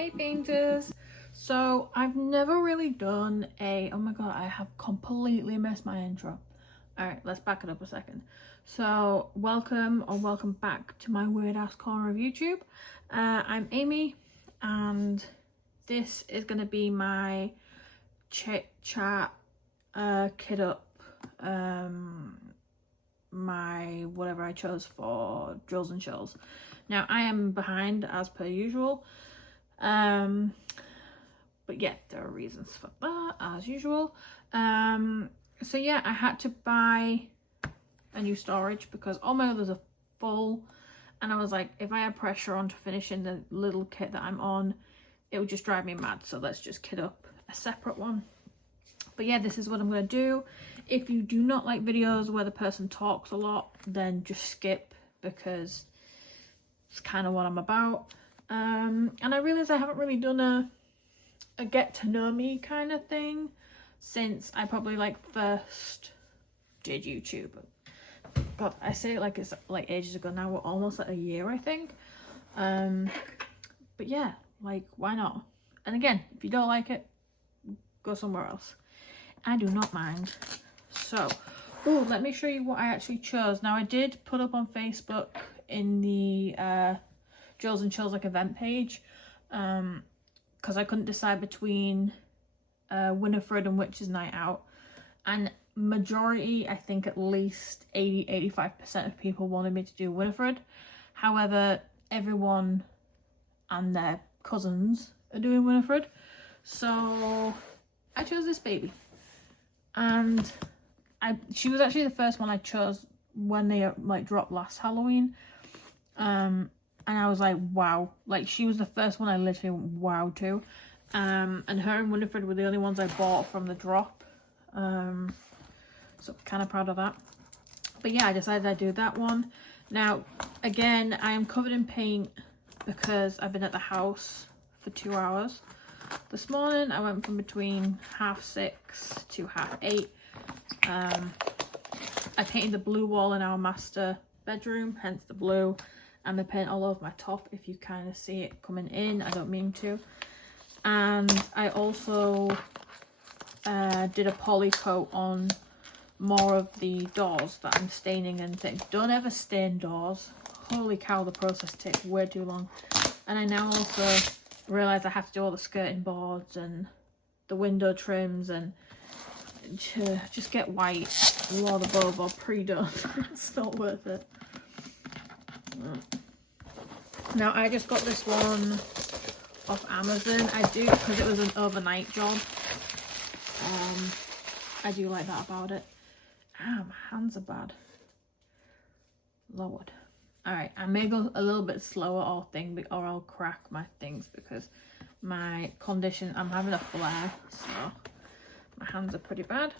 Hey painters! So I've never really done oh my god, I have completely missed my intro. Alright, let's back it up a second. So welcome back to my weird ass corner of YouTube. I'm Amy and this is going to be my chit chat, kid up, my whatever I chose for drills and chills. Now I am behind as per usual, but yeah, there are reasons for that as usual. So yeah, I had to buy a new storage because all my others are full, and I was like, if I had pressure on to finishing the little kit that I'm on, it would just drive me mad, so let's just kit up a separate one. But yeah, this is what I'm going to do. If you do not like videos where the person talks a lot, then just skip, because it's kind of what I'm about. And I realised I haven't really done a get to know me kind of thing since I probably first did YouTube. God, I say it like it's like ages ago now. We're almost at a year, I think. But yeah, why not? And again, if you don't like it, go somewhere else. I do not mind. So, oh, let me show you what I actually chose. Now, I did put up on Facebook in the Drills and Chills event page, because I couldn't decide between Winifred and Witches Night Out, and majority, I think at least 80-85% of people wanted me to do Winifred. However, everyone and their cousins are doing Winifred, so I chose this baby. And she was actually the first one I chose when they dropped last Halloween, and I was like, wow, she was the first one I literally wowed to, and her and Winifred were the only ones I bought from the drop, so kind of proud of that. But yeah, I decided I'd do that one. Now again, I am covered in paint because I've been at the house for 2 hours. This morning I went from between 6:30 to 8:30. I painted the blue wall in our master bedroom, hence the blue, and the paint all over my top, if you kind of see it coming in. I don't mean to. And I also did a poly coat on more of the doors that I'm staining and things. Don't ever stain doors. Holy cow, the process takes way too long. And I now also realised I have to do all the skirting boards and the window trims, and to just get white Lord above or pre-done. It's not worth it. Now I just got this one off Amazon. I do, because it was an overnight job. I do like that about it. Ah, my hands are bad. Lord. Alright, I may go a little bit slower or I'll crack my things, because my condition, I'm having a flare, so my hands are pretty bad.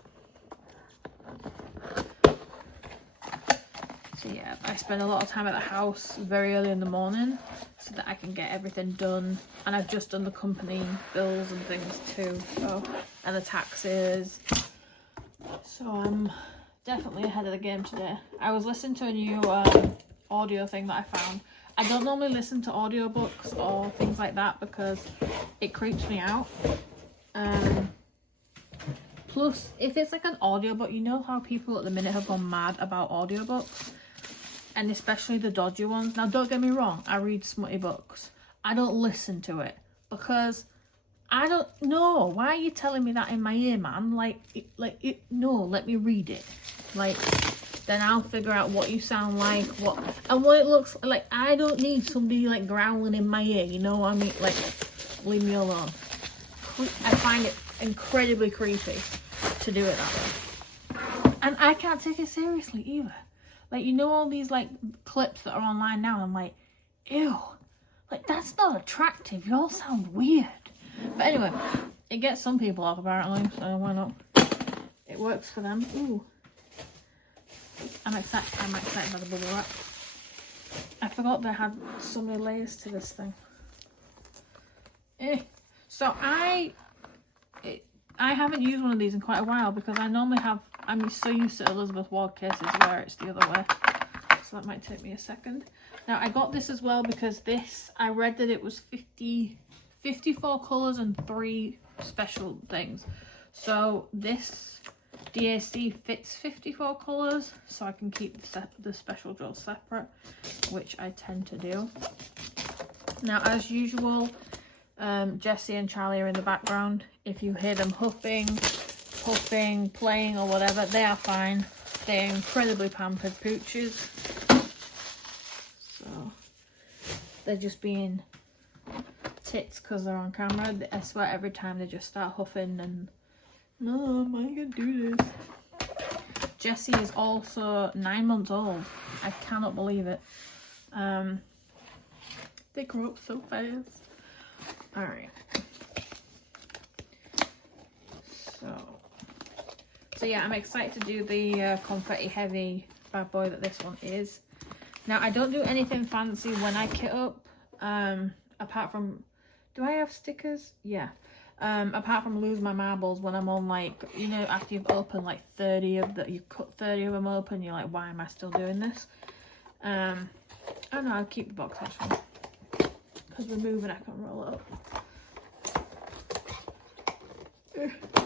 So yeah, I spend a lot of time at the house very early in the morning so that I can get everything done. And I've just done the company bills and things too, so, and the taxes. So I'm definitely ahead of the game today. I was listening to a new audio thing that I found. I don't normally listen to audiobooks or things like that because it creeps me out. Plus, if it's like an audiobook, you know how people at the minute have gone mad about audiobooks, and especially the dodgy ones. Now don't get me wrong, I read smutty books. I don't listen to it because I don't know. Why are you telling me that in my ear, man? No, let me read it. Then I'll figure out what you sound like, what it looks like. I don't need somebody growling in my ear, you know what I mean? Leave me alone. I find it incredibly creepy to do it that way. And I can't take it seriously either. You know all these clips that are online now, and I'm like, ew. That's not attractive. You all sound weird. But anyway, it gets some people off apparently, so why not? It works for them. Ooh. I'm excited by the bubble wrap. I forgot they had so many layers to this thing. So I haven't used one of these in quite a while because I'm so used to Elizabeth Ward cases where it's the other way. So that might take me a second. Now I got this as well because I read that it was 50 54 colours and 3 special things. So this DAC fits 54 colours, so I can keep the special drills separate, which I tend to do. Now, as usual, Jessie and Charlie are in the background. If you hear them huffing, puffing, playing or whatever, they are fine. They're incredibly pampered pooches. So they're just being tits because they're on camera. I swear every time they just start huffing and, no, am I gonna do this? Jessie is also 9 months old. I cannot believe it. They grow up so fast. Alright. So yeah, I'm excited to do the confetti heavy bad boy that this one is. Now, I don't do anything fancy when I kit up, apart from, do I have stickers? Yeah. Apart from lose my marbles when I'm on, like, you know, after you've opened like 30 of the, you cut 30 of them open, you're like, why am I still doing this? I don't know, I'll keep the box actually, because we're moving, I can roll it up.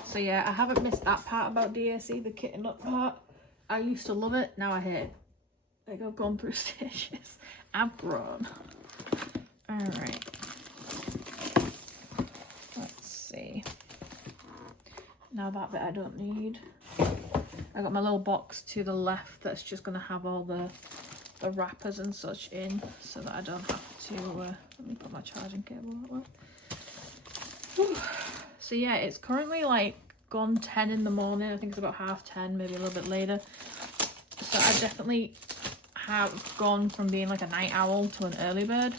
So yeah, I haven't missed that part about DAC, the kitting up part. I used to love it, now I hate it. Like, I've gone through stages. I've grown. Alright. Let's see. Now that bit I don't need. I got my little box to the left that's just going to have all the wrappers and such in, so that I don't have to, let me put my charging cable that way. Whew. So yeah, it's currently like gone 10 in the morning. I think it's about 10:30, maybe a little bit later. So I definitely have gone from being like a night owl to an early bird.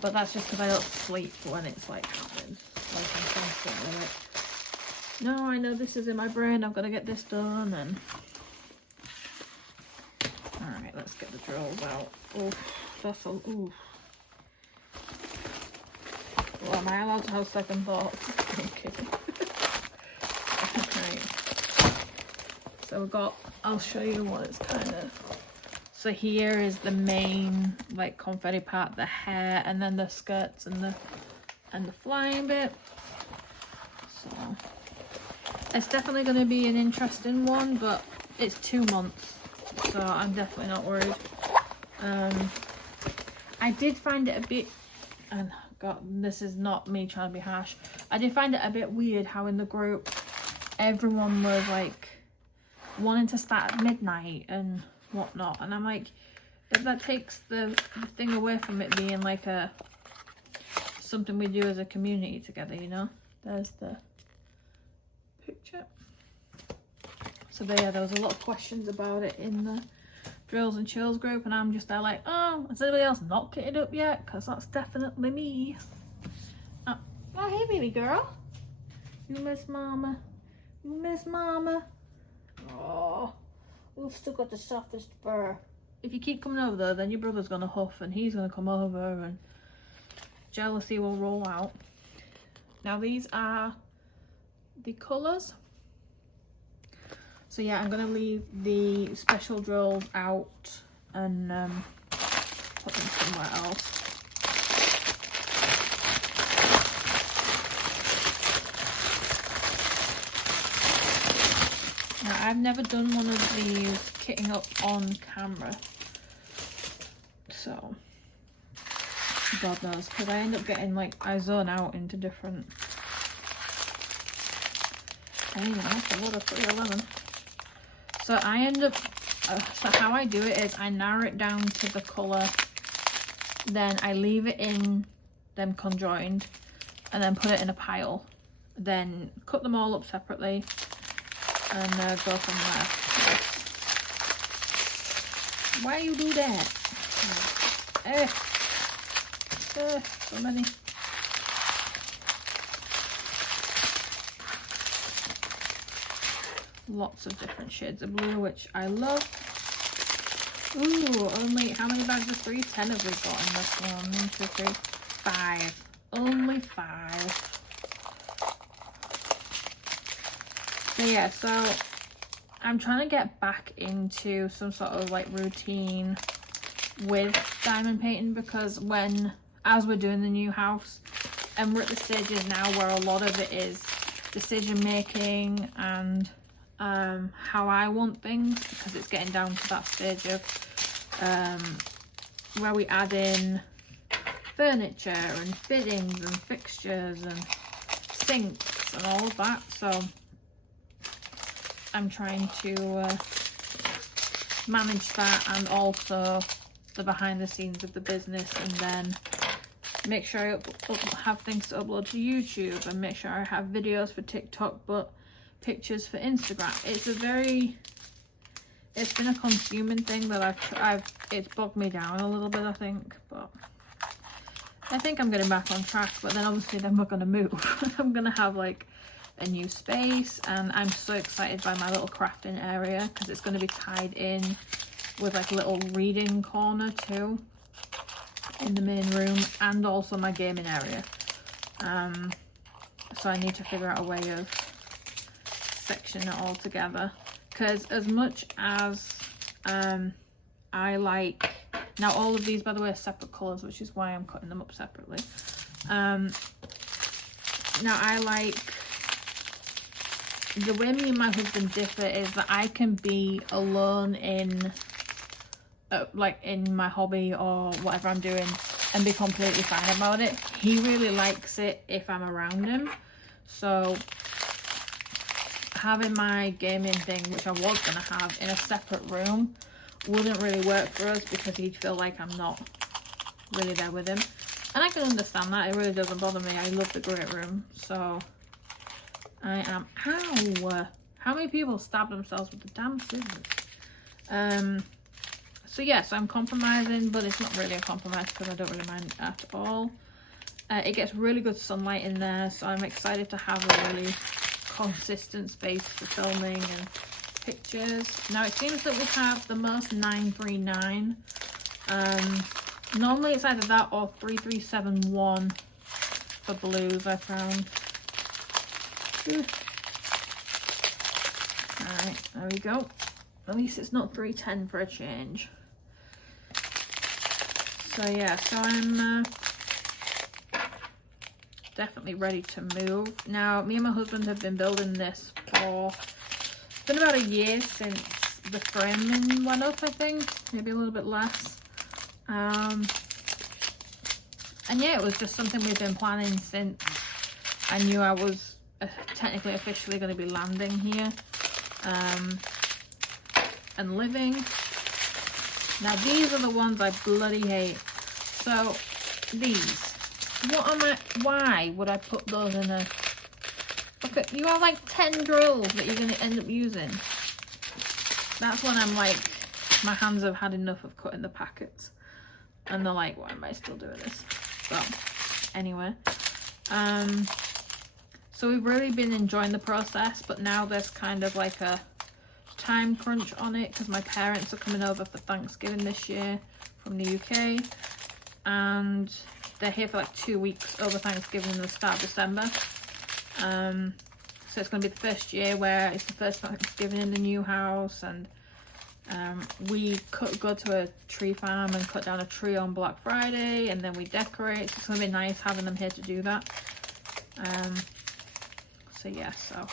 But that's just because I don't sleep when it's like happening. Like, I'm constant with it. No, I know this is in my brain. I've got to get this done. And alright, let's get the drills out. Oof, that's a, oof. Well, am I allowed to have second thoughts? Okay. Okay. So we've got, I'll show you what it's kind of. So here is the main like confetti part, the hair, and then the skirts and the flying bit. So it's definitely going to be an interesting one, but it's 2 months, so I'm definitely not worried. I did find it a bit, and God, this is not me trying to be harsh, I did find it a bit weird how in the group everyone was like wanting to start at midnight and whatnot, and I'm like, that takes the thing away from it being like a something we do as a community together, you know. There's the picture. So there was a lot of questions about it in the drills and chills group, and I'm just there like, oh, is anybody else not kitted up yet? Because that's definitely me. Oh, hey baby girl, you miss mama, you miss mama. Oh, we've still got the softest fur. If you keep coming over there, then your brother's gonna huff and he's gonna come over and jealousy will roll out. Now these are the colours. So yeah, I'm gonna leave the special drills out and put them somewhere else. Now, I've never done one of these kitting up on camera, so God knows, because I end up getting like, I zone out into different. Anyway, that's a lot of 311. So I end up, so how I do it is I narrow it down to the colour, then I leave it in them conjoined, and then put it in a pile, then cut them all up separately, and go from there. Why you do that? So many. Lots of different shades of blue, which I love. Ooh, only, how many bags of 3? 10 have we got in this one? 1, 2, 3, 5. Only 5. So yeah, so I'm trying to get back into some sort of like routine with diamond painting, because when as we're doing the new house. And we're at the stages now where a lot of it is decision making and how I want things, because it's getting down to that stage of where we add in furniture and fittings and fixtures and sinks and all of that. So I'm trying to manage that, and also the behind the scenes of the business, and then make sure I have things to upload to YouTube, and make sure I have videos for TikTok but pictures for Instagram. It's been a consuming thing that it's bogged me down a little bit, I think, but I think I'm getting back on track. But then obviously then we're gonna move. I'm gonna have like a new space, and I'm so excited by my little crafting area because it's going to be tied in with like a little reading corner too in the main room, and also my gaming area. So I need to figure out a way of sectioning it all together, because as much as I like, now all of these by the way are separate colours, which is why I'm cutting them up separately. Now I like, the way me and my husband differ is that I can be alone in like in my hobby or whatever I'm doing and be completely fine about it. He really likes it if I'm around him. So having my gaming thing, which I was going to have in a separate room, wouldn't really work for us because he'd feel like I'm not really there with him. And I can understand that. It really doesn't bother me. I love the great room. So I am, ow, how many people stab themselves with the damn scissors? So yeah, so I'm compromising, but it's not really a compromise because I don't really mind at all. It gets really good sunlight in there, so I'm excited to have a really consistent space for filming and pictures. Now it seems that we have the most 939. Normally it's either that or 3371 for blues, I found. Alright, there we go. At least it's not 310 for a change. So yeah, so I'm definitely ready to move. Now, me and my husband have been building this for, it's been about a year since the framing went up, I think. Maybe a little bit less. And yeah, it was just something we've been planning since I knew I was technically officially going to be landing here and living. Now these are the ones I bloody hate. So these, what am I, why would I put those in a, look at, you have like 10 drills that you're going to end up using. That's when I'm like, my hands have had enough of cutting the packets, and they're like, why am I still doing this? So anyway, so we've really been enjoying the process, but now there's kind of like a time crunch on it because my parents are coming over for Thanksgiving this year from the UK, and they're here for like 2 weeks over Thanksgiving and the start of December. So it's going to be the first year where it's the first Thanksgiving in the new house, and we go to a tree farm and cut down a tree on Black Friday, and then we decorate. So it's going to be nice having them here to do that. So yeah, so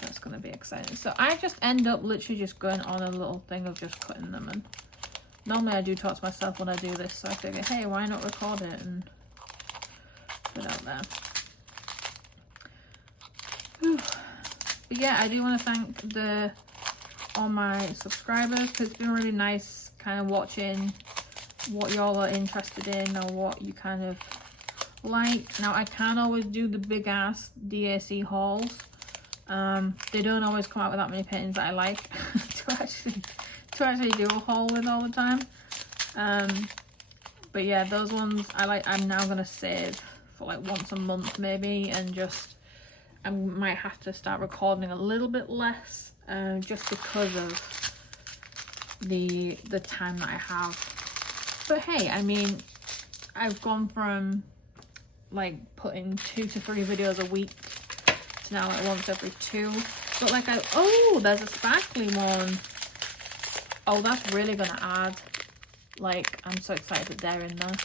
that's going to be exciting. So I just end up literally just going on a little thing of just cutting them, and normally I do talk to myself when I do this, so I figure, hey, why not record it and put it out there. Whew. But yeah, I do want to thank all my subscribers, because it's been really nice kind of watching what y'all are interested in or what you kind of like. Now I can't always do the big ass DAC hauls. They don't always come out with that many paintings that I like to actually do a haul with all the time. But yeah, those ones I'm now gonna save for like once a month maybe, and just I might have to start recording a little bit less, just because of the time that I have. But hey, I mean, I've gone from like putting 2 to 3 videos a week to now like once every 2. But like oh, there's a sparkly one. Oh, that's really gonna add, like, I'm so excited that they're in there.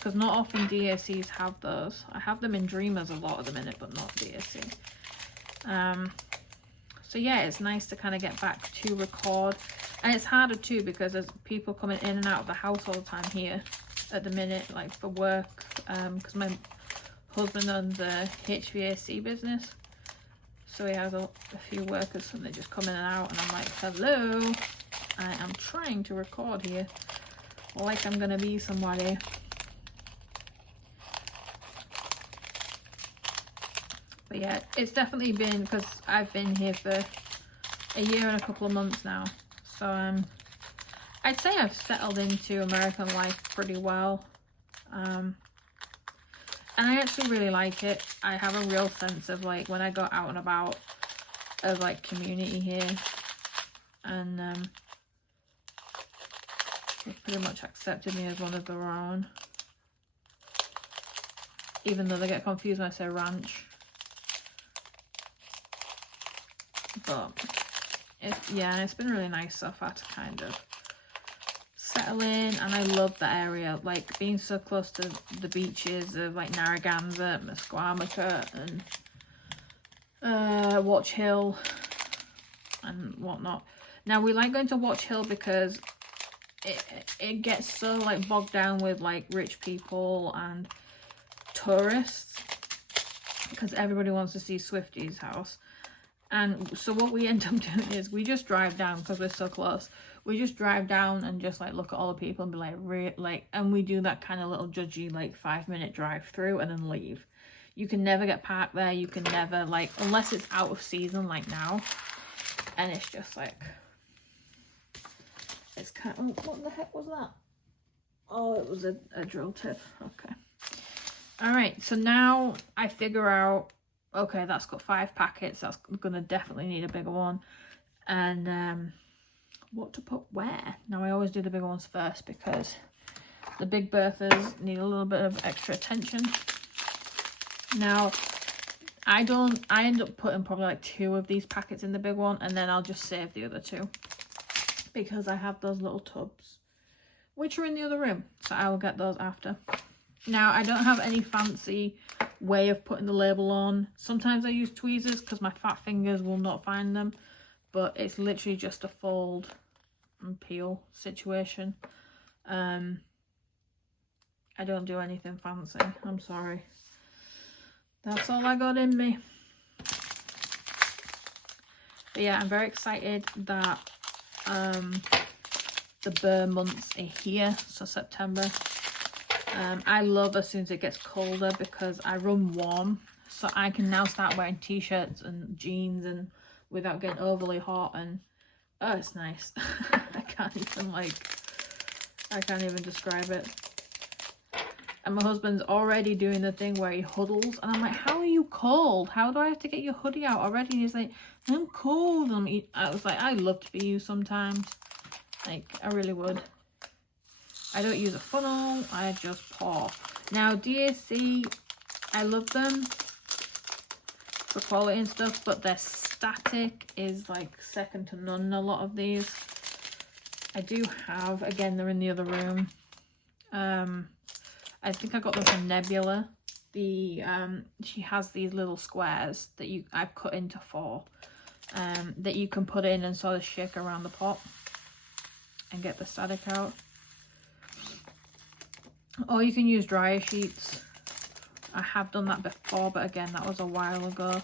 because not often DACs have those. I have them in Dreamers a lot at the minute, but not DAC. So yeah, it's nice to kind of get back to record, and it's harder too because there's people coming in and out of the house all the time here at the minute, like for work, because my husband owns the HVAC business, so he has a few workers and they just come in and out, and I'm like, hello, I am trying to record here like I'm gonna be somebody. But yeah, it's definitely been, because I've been here for a year and a couple of months now, so I'd say I've settled into American life pretty well, and I actually really like it. I have a real sense of, like, when I go out and about, of like community here, and they've pretty much accepted me as one of their own, even though they get confused when I say ranch. But it's been really nice so far to kind of settle in, and I love the area, like being so close to the beaches of like Narragansett, Musqueamica, and Watch Hill and whatnot. Now we like going to Watch Hill because it gets so like bogged down with like rich people and tourists, because everybody wants to see Swifty's house. And so what we end up doing is we just drive down, because we're so close. We just drive down and just like look at all the people and be like, and we do that kind of little judgy like 5-minute drive through and then leave. You can never get parked there. You can never, like, unless it's out of season like now. And it's just like, it's kind of, oh, what the heck was that? Oh, it was a drill tip. Okay. All right, so now I figure out, okay, that's got 5 packets. That's gonna definitely need a bigger one. And what to put where? Now I always do the bigger ones first because the big berthas need a little bit of extra attention. Now I end up putting probably like 2 of these packets in the big one, and then I'll just save the other 2 because I have those little tubs which are in the other room, so I will get those after. Now I don't have any fancy way of putting the label on. Sometimes I use tweezers because my fat fingers will not find them, but it's literally just a fold and peel situation. I don't do anything fancy, I'm sorry. That's all I got in me. But yeah, I'm very excited that the burr months are here, so September. I love as soon as it gets colder because I run warm, so I can now start wearing t-shirts and jeans and without getting overly hot, and oh, it's nice. I can't even describe it. And my husband's already doing the thing where he huddles, and I'm like, how are you cold? How do I have to get your hoodie out already? And he's like, I'm cold. And I was like, I'd love to be you sometimes. Like, I really would. I don't use a funnel, I just pour. Now DAC, I love them for quality and stuff, but their static is like second to none in a lot of these. I do have, again, they're in the other room. I think I got them from Nebula. She has these little squares that I've cut into 4 that you can put in and sort of shake around the pot and get the static out. Or you can use dryer sheets. I have done that before, but again, that was a while ago,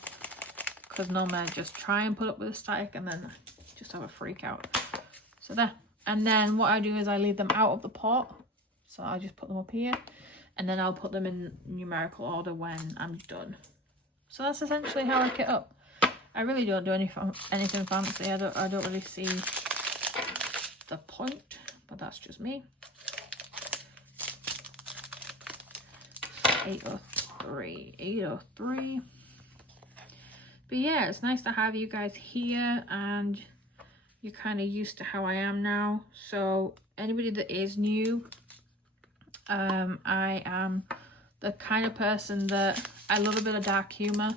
because normally I just try and put up with the static and then just have a freak out. So there. And then what I do is I leave them out of the pot, so I just put them up here, and then I'll put them in numerical order when I'm done. So that's essentially how I kit up. I really don't do anything fancy. I don't really see the point, but that's just me. 803. But yeah, it's nice to have you guys here, and you're kind of used to how I am now. So anybody that is new, I am the kind of person that I love a bit of dark humor.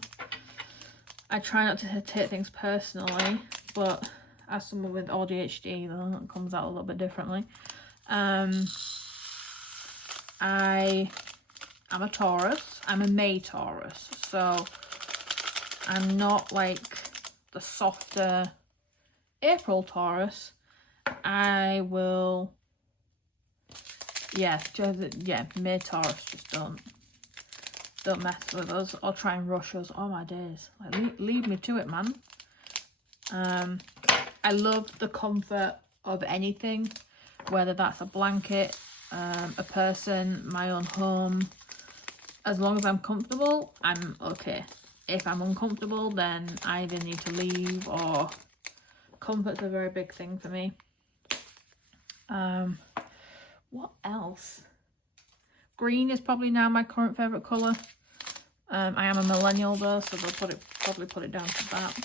I try not to take things personally, but as someone with ADHD, that comes out a little bit differently. I'm a Taurus. I'm a May Taurus. So I'm not like the softer April Taurus. I will, yeah, May Taurus, just don't mess with us or try and rush us. Oh my days, like leave me to it, man. I love the comfort of anything, whether that's a blanket, a person, my own home. As long as I'm comfortable, I'm okay. If I'm uncomfortable, then I either need to leave, or comfort's a very big thing for me. What else? Green is probably now my current favourite colour. I am a millennial though, so they'll probably put it down to that.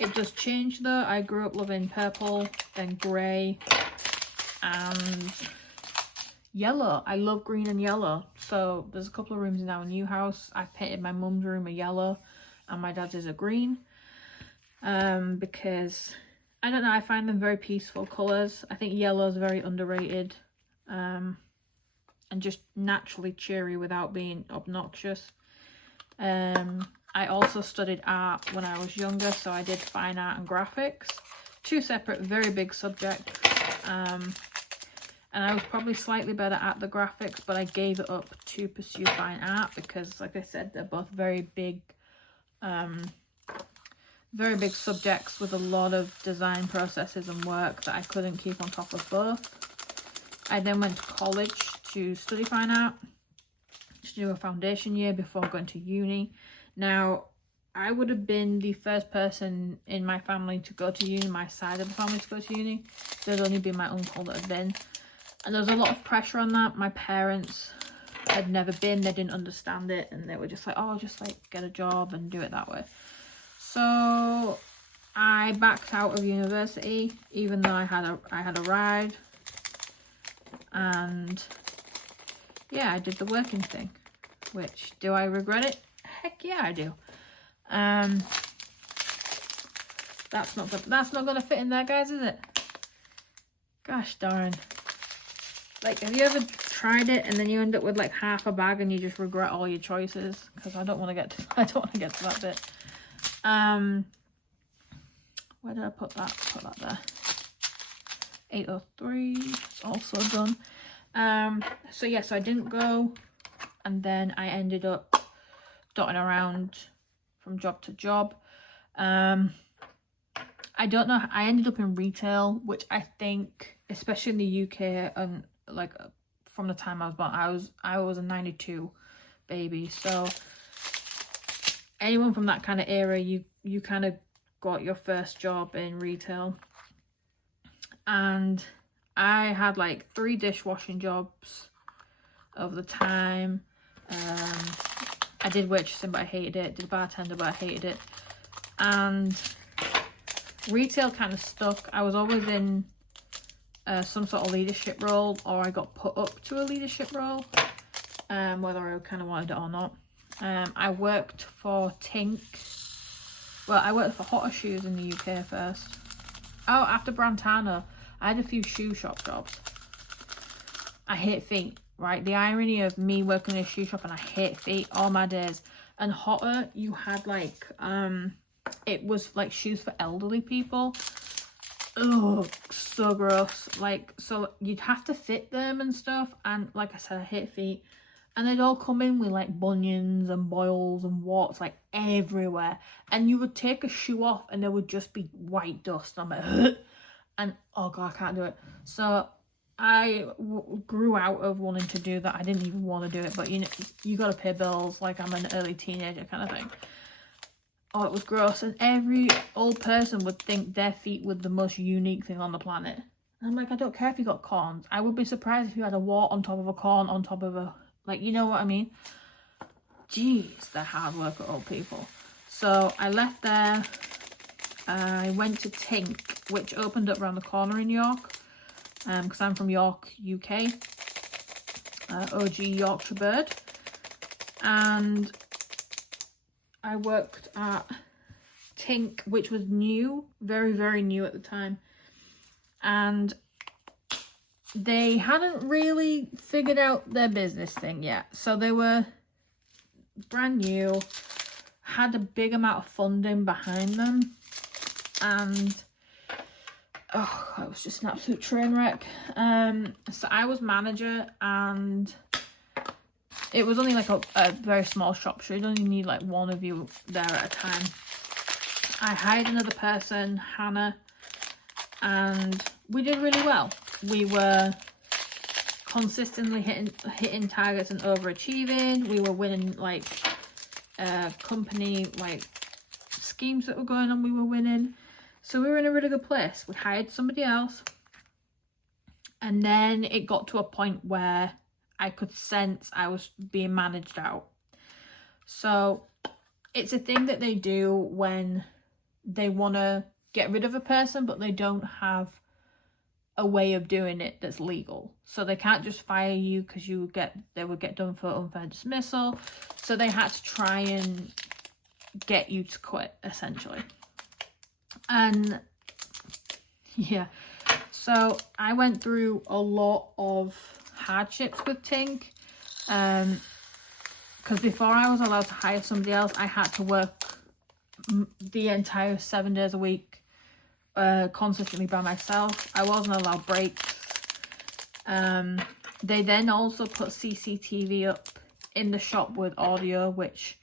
It does change though. I grew up loving purple, then grey, and yellow. I love green and yellow. So there's a couple of rooms in our new house. I painted my mum's room a yellow and my dad's is a green. Because I don't know, I find them very peaceful colours. I think yellow is very underrated. And just naturally cheery without being obnoxious. I also studied art when I was younger, so I did fine art and graphics. Two separate, very big subjects. And I was probably slightly better at the graphics, but I gave it up to pursue fine art because, like I said, they're both very big subjects with a lot of design processes and work that I couldn't keep on top of both. I then went to college to study fine art, to do a foundation year before going to uni. Now, I would have been the first person in my family to go to uni, my side of the family to go to uni. There'd only been my uncle that had been. And there was a lot of pressure on that. My parents had never been, they didn't understand it, and they were just like, oh, just like get a job and do it that way. So I backed out of university, even though I had a ride. And yeah, I did the working thing, which, do I regret it? Heck yeah, I do. That's not gonna fit in there, guys, is it? Gosh darn. Like, have you ever tried it and then you end up with like half a bag and you just regret all your choices? Because I don't want to get to that bit. Where did I put that? Put that there. 803, it's also done. So yeah, so I didn't go, and then I ended up dotting around from job to job. I don't know, I ended up in retail, which I think, especially in the UK, and like from the time I was born, I was a 92 baby, so anyone from that kind of era, you kind of got your first job in retail. And I had like 3 dishwashing jobs over the time. I did waitressing, but I hated it. Did bartender, but I hated it. And retail kind of stuck. I was always in some sort of leadership role, or I got put up to a leadership role, whether I kind of wanted it or not. I worked for Tink. Well, I worked for Hotter Shoes in the UK first. Oh, after Brantano, I had a few shoe shop jobs. I hate feet, right? The irony of me working in a shoe shop and I hate feet all my days. And Hotter, you had like, it was like shoes for elderly people. Oh, so gross. Like, so you'd have to fit them and stuff. And like I said, I hate feet. And they'd all come in with like bunions and boils and warts like everywhere. And you would take a shoe off and there would just be white dust. I'm like, ugh. And oh god, I can't do it. So I grew out of wanting to do that. I didn't even want to do it, but you know, you got to pay bills, like I'm an early teenager kind of thing. Oh, it was gross. And every old person would think their feet were the most unique thing on the planet. And I'm like, I don't care if you got corns. I would be surprised if you had a wart on top of a corn on top of a, like, you know what I mean? Jeez, they're hard work at old people. So I left there. I went to Tink, which opened up around the corner in York, because I'm from York, UK, OG Yorkshire bird. And I worked at Tink, which was new, very, very new at the time. And they hadn't really figured out their business thing yet. So they were brand new, had a big amount of funding behind them, and oh, it was just an absolute train wreck. So I was manager, and it was only like a very small shop, so you'd only need like one of you there at a time. I hired another person, Hannah, and we did really well. We were consistently hitting targets and overachieving. We were winning like company like schemes that were going on. We were winning, so we were in a really good place. We hired somebody else, and then it got to a point where I could sense I was being managed out. So it's a thing that they do when they want to get rid of a person, but they don't have a way of doing it that's legal. So they can't just fire you because they would get done for unfair dismissal. So they had to try and get you to quit, essentially. And yeah, so I went through a lot of hardships with Tink, because before I was allowed to hire somebody else, I had to work the entire 7 days a week consistently by myself. I wasn't allowed breaks. They then also put CCTV up in the shop with audio, which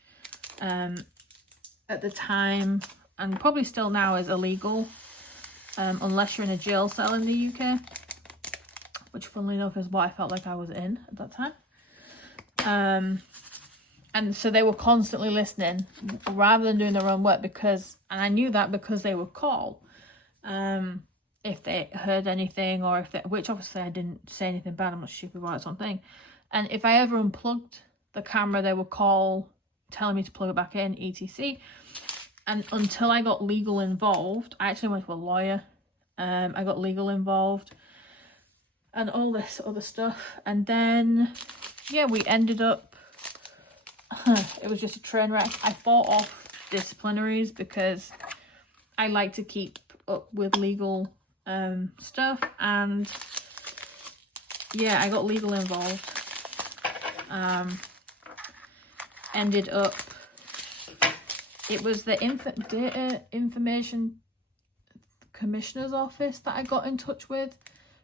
at the time, and probably still now, is illegal unless you're in a jail cell in the UK, which funnily enough is what I felt like I was in at that time. And so they were constantly listening rather than doing their own work, and I knew that because they would call if they heard anything, or which obviously I didn't say anything bad, I'm not stupid about something. And if I ever unplugged the camera, they would call telling me to plug it back in, etc. And until I got legal involved, I actually went to a lawyer. I got legal involved and all this other stuff. And then, yeah, we ended up, it was just a train wreck. I fought off disciplinaries because I like to keep up with legal stuff, and yeah, I got legal involved. Ended up, it was the Data Information Commissioner's office that I got in touch with,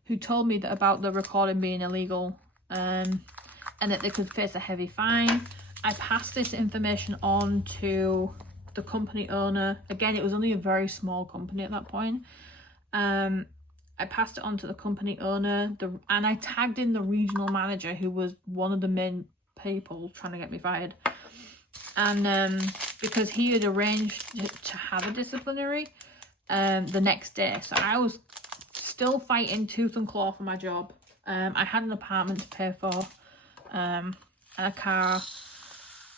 who told me that about the recording being illegal, and that they could face a heavy fine. I passed this information on to the company owner. Again, it was only a very small company at that point. I passed it on to the company owner, and I tagged in the regional manager, who was one of the main people trying to get me fired. And because he had arranged to have a disciplinary the next day, so I was still fighting tooth and claw for my job. I had an apartment to pay for, and a car,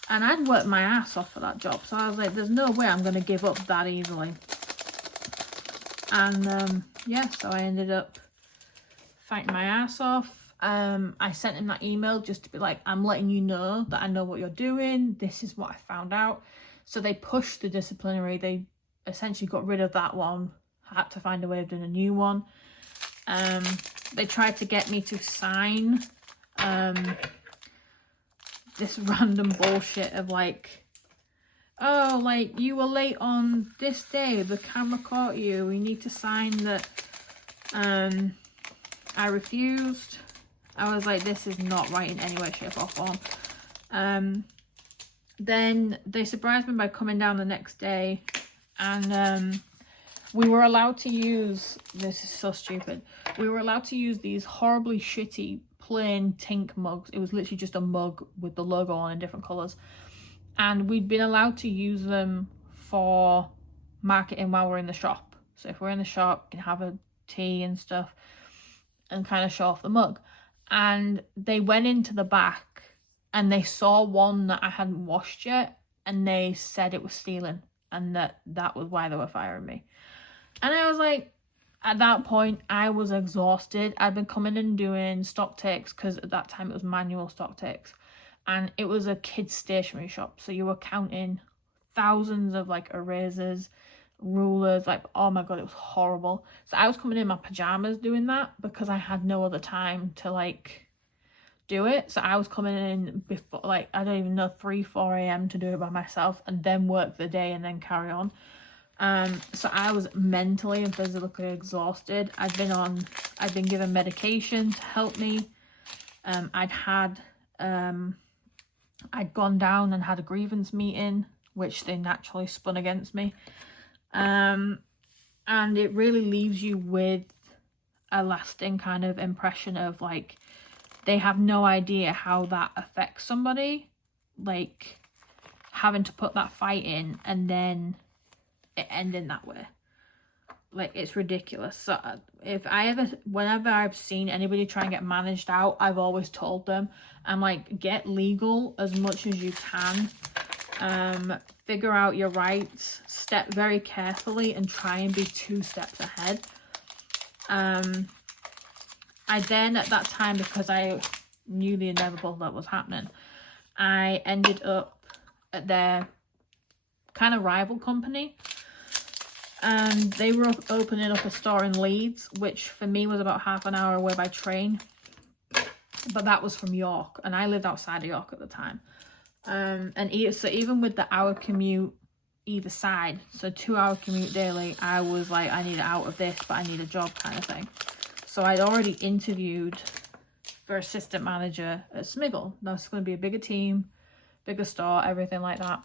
and I'd worked my ass off for that job, so I was like, there's no way I'm going to give up that easily. And yeah, so I ended up fighting my ass off. I sent him that email just to be like, I'm letting you know that I know what you're doing, this is what I found out. So they pushed the disciplinary, they essentially got rid of that one, had to find a way of doing a new one. They tried to get me to sign this random bullshit of like, oh, like, you were late on this day, the camera caught you, we need to sign that. I refused. I was like, this is not right in any way, shape or form. Then they surprised me by coming down the next day, and we were allowed to use, this is so stupid, we were allowed to use these horribly shitty plain Tink mugs. It was literally just a mug with the logo on in different colours, and we'd been allowed to use them for marketing while we're in the shop. So if we're in the shop, we can have a tea and stuff and kind of show off the mug. And they went into the back and they saw one that I hadn't washed yet, and they said it was stealing, and that was why they were firing me. And I was like, at that point I was exhausted. I'd been coming and doing stock takes, because at that time it was manual stock takes, and it was a kids stationery shop, so you were counting thousands of like erasers, rulers, like, oh my god, it was horrible. So I was coming in my pajamas doing that because I had no other time to like do it. So I was coming in before, like, I don't even know, 3-4 a.m. to do it by myself, and then work the day and then carry on. So I was mentally and physically exhausted. I'd been given medication to help me. I'd gone down and had a grievance meeting, which they naturally spun against me. And it really leaves you with a lasting kind of impression of like, they have no idea how that affects somebody, like having to put that fight in and then it ending that way. Like, it's ridiculous. So whenever I've seen anybody try and get managed out, I've always told them, I'm like, get legal as much as you can. Figure out your rights, step very carefully, and try and be 2 steps ahead. I then, at that time, because I knew the inevitable that was happening, I ended up at their kind of rival company. And they were opening up a store in Leeds, which for me was about half an hour away by train. But that was from York, and I lived outside of York at the time. So even with the hour commute either side, so 2-hour commute daily, I was like, I need out of this, but I need a job kind of thing. So I'd already interviewed for assistant manager at Smiggle. That's going to be a bigger team, bigger store, everything like that.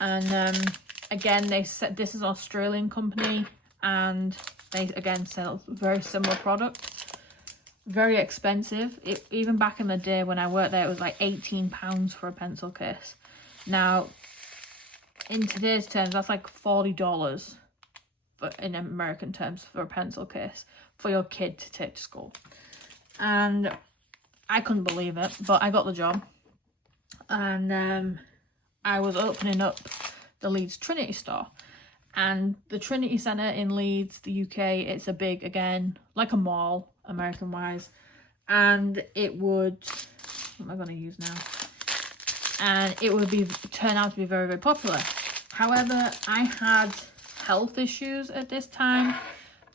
And again, they said this is an Australian company, and they again sell very similar products. Very expensive. Even back in the day when I worked there, it was like £18 for a pencil case. Now, in today's terms, that's like $40 in American terms for a pencil case for your kid to take to school. And I couldn't believe it, but I got the job. And I was opening up the Leeds Trinity store. And the Trinity Centre in Leeds, the UK, it's a big, again, like a mall, American wise, and it would, what am I going to use now? And it would turn out to be very, very popular. However, I had health issues at this time.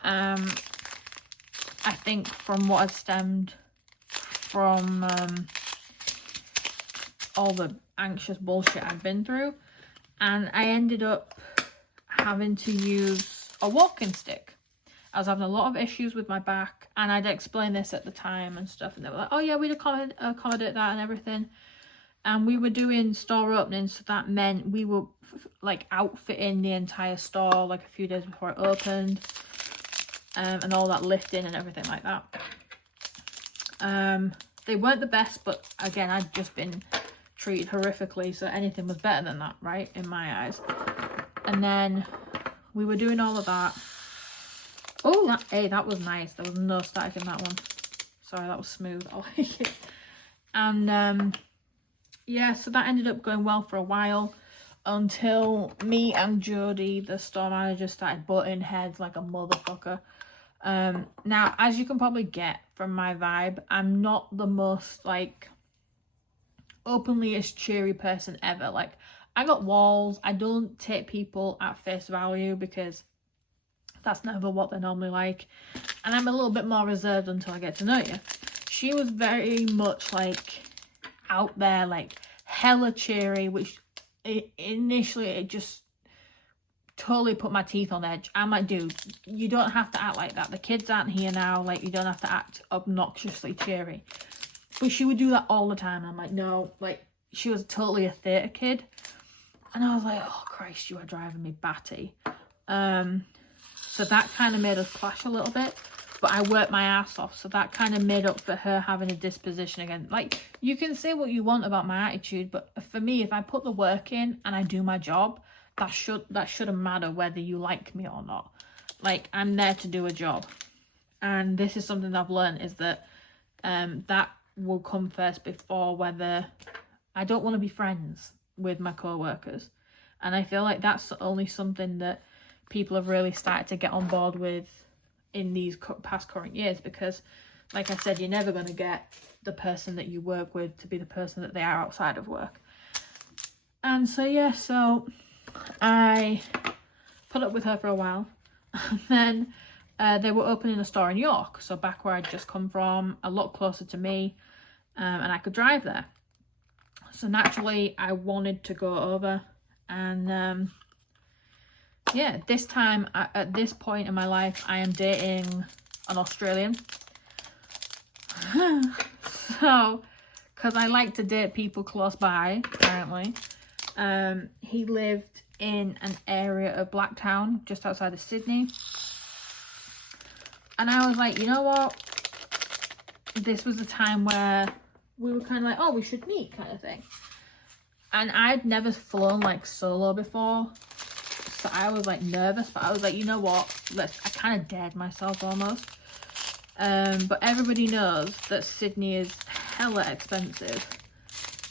I think from what had stemmed from all the anxious bullshit I've been through, and I ended up having to use a walking stick. I was having a lot of issues with my back, and I'd explained this at the time and stuff, and they were like, oh yeah, we'd accommodate that and everything. And we were doing store openings, so that meant we were like outfitting the entire store like a few days before it opened, and all that lifting and everything like that. They weren't the best, but again, I'd just been treated horrifically, so anything was better than that, right, in my eyes. And then we were doing all of that. Oh, that was nice. There was no static in that one. Sorry, that was smooth. I like it. And yeah, so that ended up going well for a while, until me and Jodie, the store manager, started butting heads like a motherfucker. Now, as you can probably get from my vibe, I'm not the most like openly as cheery person ever. Like, I got walls. I don't take people at face value because that's never what they're normally like. And I'm a little bit more reserved until I get to know you. She was very much like out there, like hella cheery, which initially it just totally put my teeth on edge. I'm like, dude, you don't have to act like that. The kids aren't here now. Like, you don't have to act obnoxiously cheery. But she would do that all the time. I'm like, no, like, she was totally a theatre kid. And I was like, oh Christ, you are driving me batty. So that kind of made us clash a little bit, but I worked my ass off. So that kind of made up for her having a disposition again. Like, you can say what you want about my attitude, but for me, if I put the work in and I do my job, that shouldn't matter whether you like me or not. Like, I'm there to do a job. And this is something I've learned, is that that will come first before whether I don't want to be friends with my co-workers. And I feel like that's only something that people have really started to get on board with in these past current years, because like I said, you're never going to get the person that you work with to be the person that they are outside of work. And so yeah, so I put up with her for a while. And then they were opening a store in York, so back where I'd just come from, a lot closer to me, and I could drive there. So naturally I wanted to go over, and yeah, this time, at this point in my life, I am dating an Australian. So, because I like to date people close by, apparently. He lived in an area of Blacktown, just outside of Sydney. And I was like, you know what? This was the time where we were kind of like, oh, we should meet, kind of thing. And I'd never flown like solo before. So I was like nervous, but I was like, you know what? I kind of dared myself almost. But everybody knows that Sydney is hella expensive.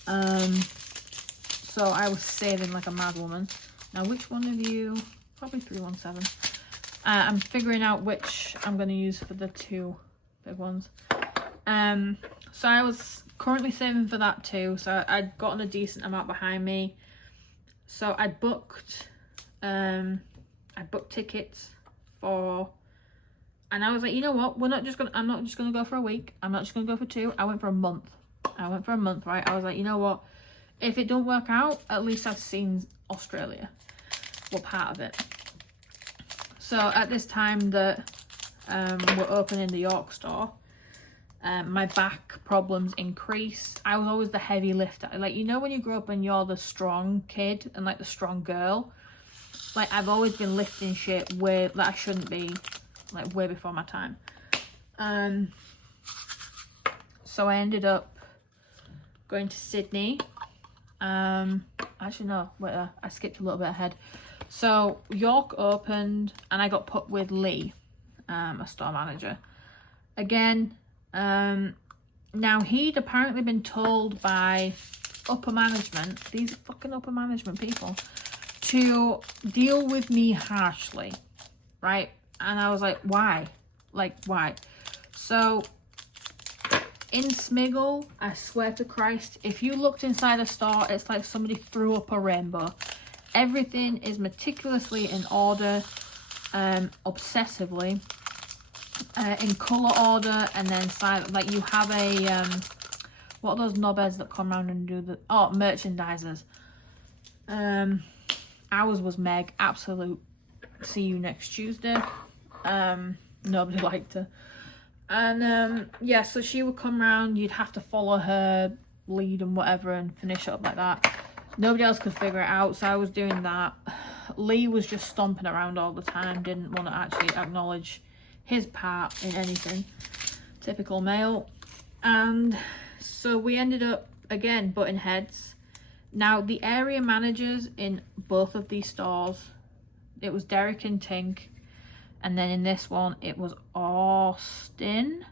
So I was saving like a mad woman. Now, which one of you? Probably 317. I'm figuring out which I'm going to use for the two big ones. So I was currently saving for that too. So I'd gotten a decent amount behind me. So I booked tickets for, and I was like, you know what? I'm not just gonna go for a week. I'm not just gonna go for 2. I went for a month. Right? I was like, you know what? If it don't work out, at least I've seen Australia. Well, part of it. So at this time that we're opening the York store, my back problems increased. I was always the heavy lifter. Like, you know when you grow up and you're the strong kid and like the strong girl? Like, I've always been lifting shit way that I shouldn't be, like way before my time. So I ended up going to Sydney. Actually no, wait, I skipped a little bit ahead. So York opened and I got put with Lee, a store manager. Again, now he'd apparently been told by upper management, these fucking upper management people, to deal with me harshly, right? And I was like, why? Like, why? So in Smiggle, I swear to Christ, if you looked inside a store, it's like somebody threw up a rainbow. Everything is meticulously in order, obsessively, in colour order, and then like you have a, what are those knobheads that come around and do the, oh, merchandisers. Ours was Meg, absolute see you next Tuesday. Nobody liked her. And yeah, so she would come around, you'd have to follow her lead and whatever and finish it up like that. Nobody else could figure it out, so I was doing that. Lee was just stomping around all the time, didn't want to actually acknowledge his part in anything. Typical male. And so we ended up, again, butting heads. Now, the area managers in both of these stores, it was Derek and Tink. And then in this one, it was Austin.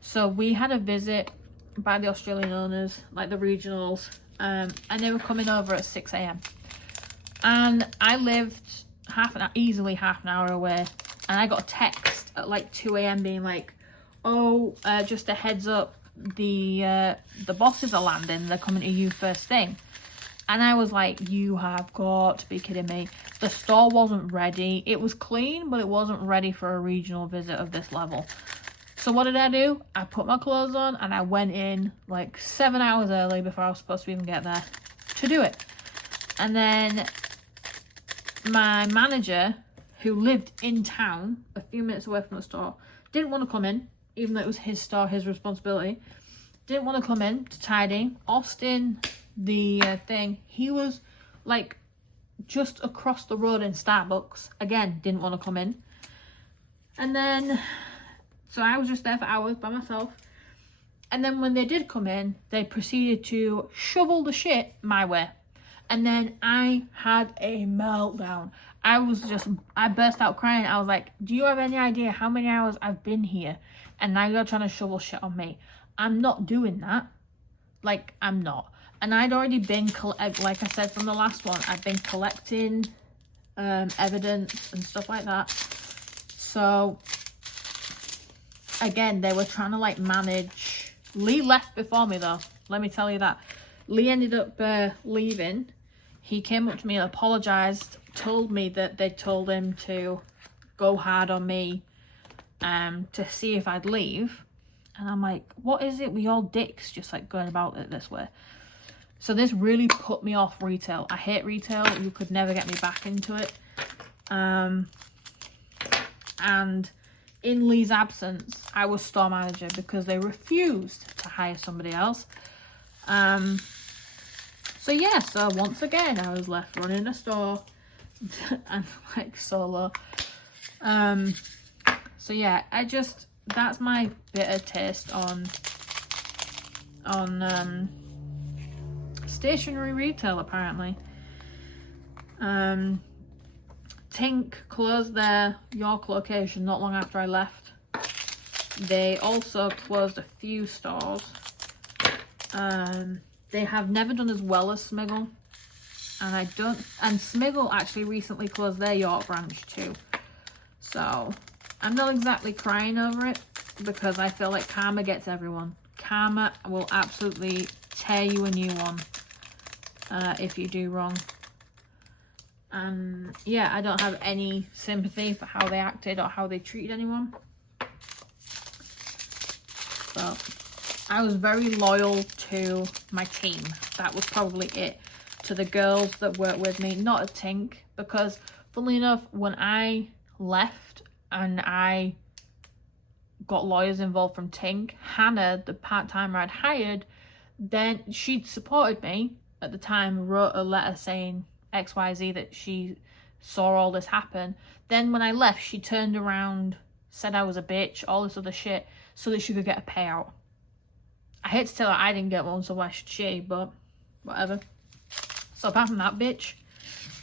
So we had a visit by the Australian owners, like the regionals. And they were coming over at 6 a.m. And I lived easily half an hour away. And I got a text at like 2 a.m. being like, oh, just a heads up, the bosses are landing. They're coming to you first thing. And I was like, you have got to be kidding me. The store wasn't ready. It was clean, but it wasn't ready for a regional visit of this level. So what did I do? I put my clothes on and I went in like 7 hours early before I was supposed to even get there to do it. And then my manager, who lived in town a few minutes away from the store, didn't want to come in, even though it was his store, his responsibility. Didn't want to come in to tidy. Austin, the thing, he was like just across the road in Starbucks. Again, didn't want to come in. And then, so I was just there for hours by myself. And then when they did come in, they proceeded to shovel the shit my way. And then I had a meltdown. I burst out crying. I was like, do you have any idea how many hours I've been here? And now you're trying to shovel shit on me. I'm not doing that. Like, I'm not. And I'd already been, like I said from the last one, I'd been collecting evidence and stuff like that. So, again, they were trying to, like, manage. Lee left before me, though. Let me tell you that. Lee ended up leaving. He came up to me and apologised told me that they told him to go hard on me to see if I'd leave. And I'm like, what is it? We all dicks just like going about it this way. So this really put me off retail. I hate retail. You could never get me back into it. And in Lee's absence, I was store manager because they refused to hire somebody else. So yeah, so once again, I was left running a store and like solo. So yeah, that's my bitter taste on stationery retail apparently. Tink closed their York location not long after I left. They also closed a few stores. They have never done as well as Smiggle. And Smiggle actually recently closed their York branch too. So I'm not exactly crying over it because I feel like karma gets everyone. Karma will absolutely tear you a new one if you do wrong. And yeah, I don't have any sympathy for how they acted or how they treated anyone. But I was very loyal to my team. That was probably it. To the girls that worked with me, not a Tink, because funnily enough, when I left and I got lawyers involved from Tink, Hannah, the part-timer I'd hired, then she'd supported me at the time, wrote a letter saying XYZ, that she saw all this happen. Then when I left, she turned around, said I was a bitch, all this other shit, so that she could get a payout. I hate to tell her I didn't get one, so why should she, but whatever. So apart from that bitch,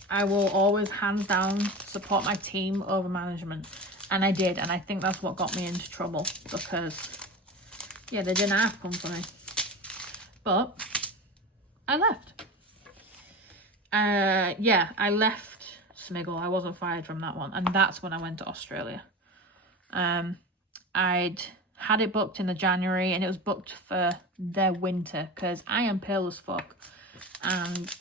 I will always hands down support my team over management. And I did, and I think that's what got me into trouble, because yeah, they didn't have to come for me. But I left. Yeah, I left Smiggle. I wasn't fired from that one, and that's when I went to Australia. I'd had it booked in the January, and it was booked for their winter, because I am pale as fuck, and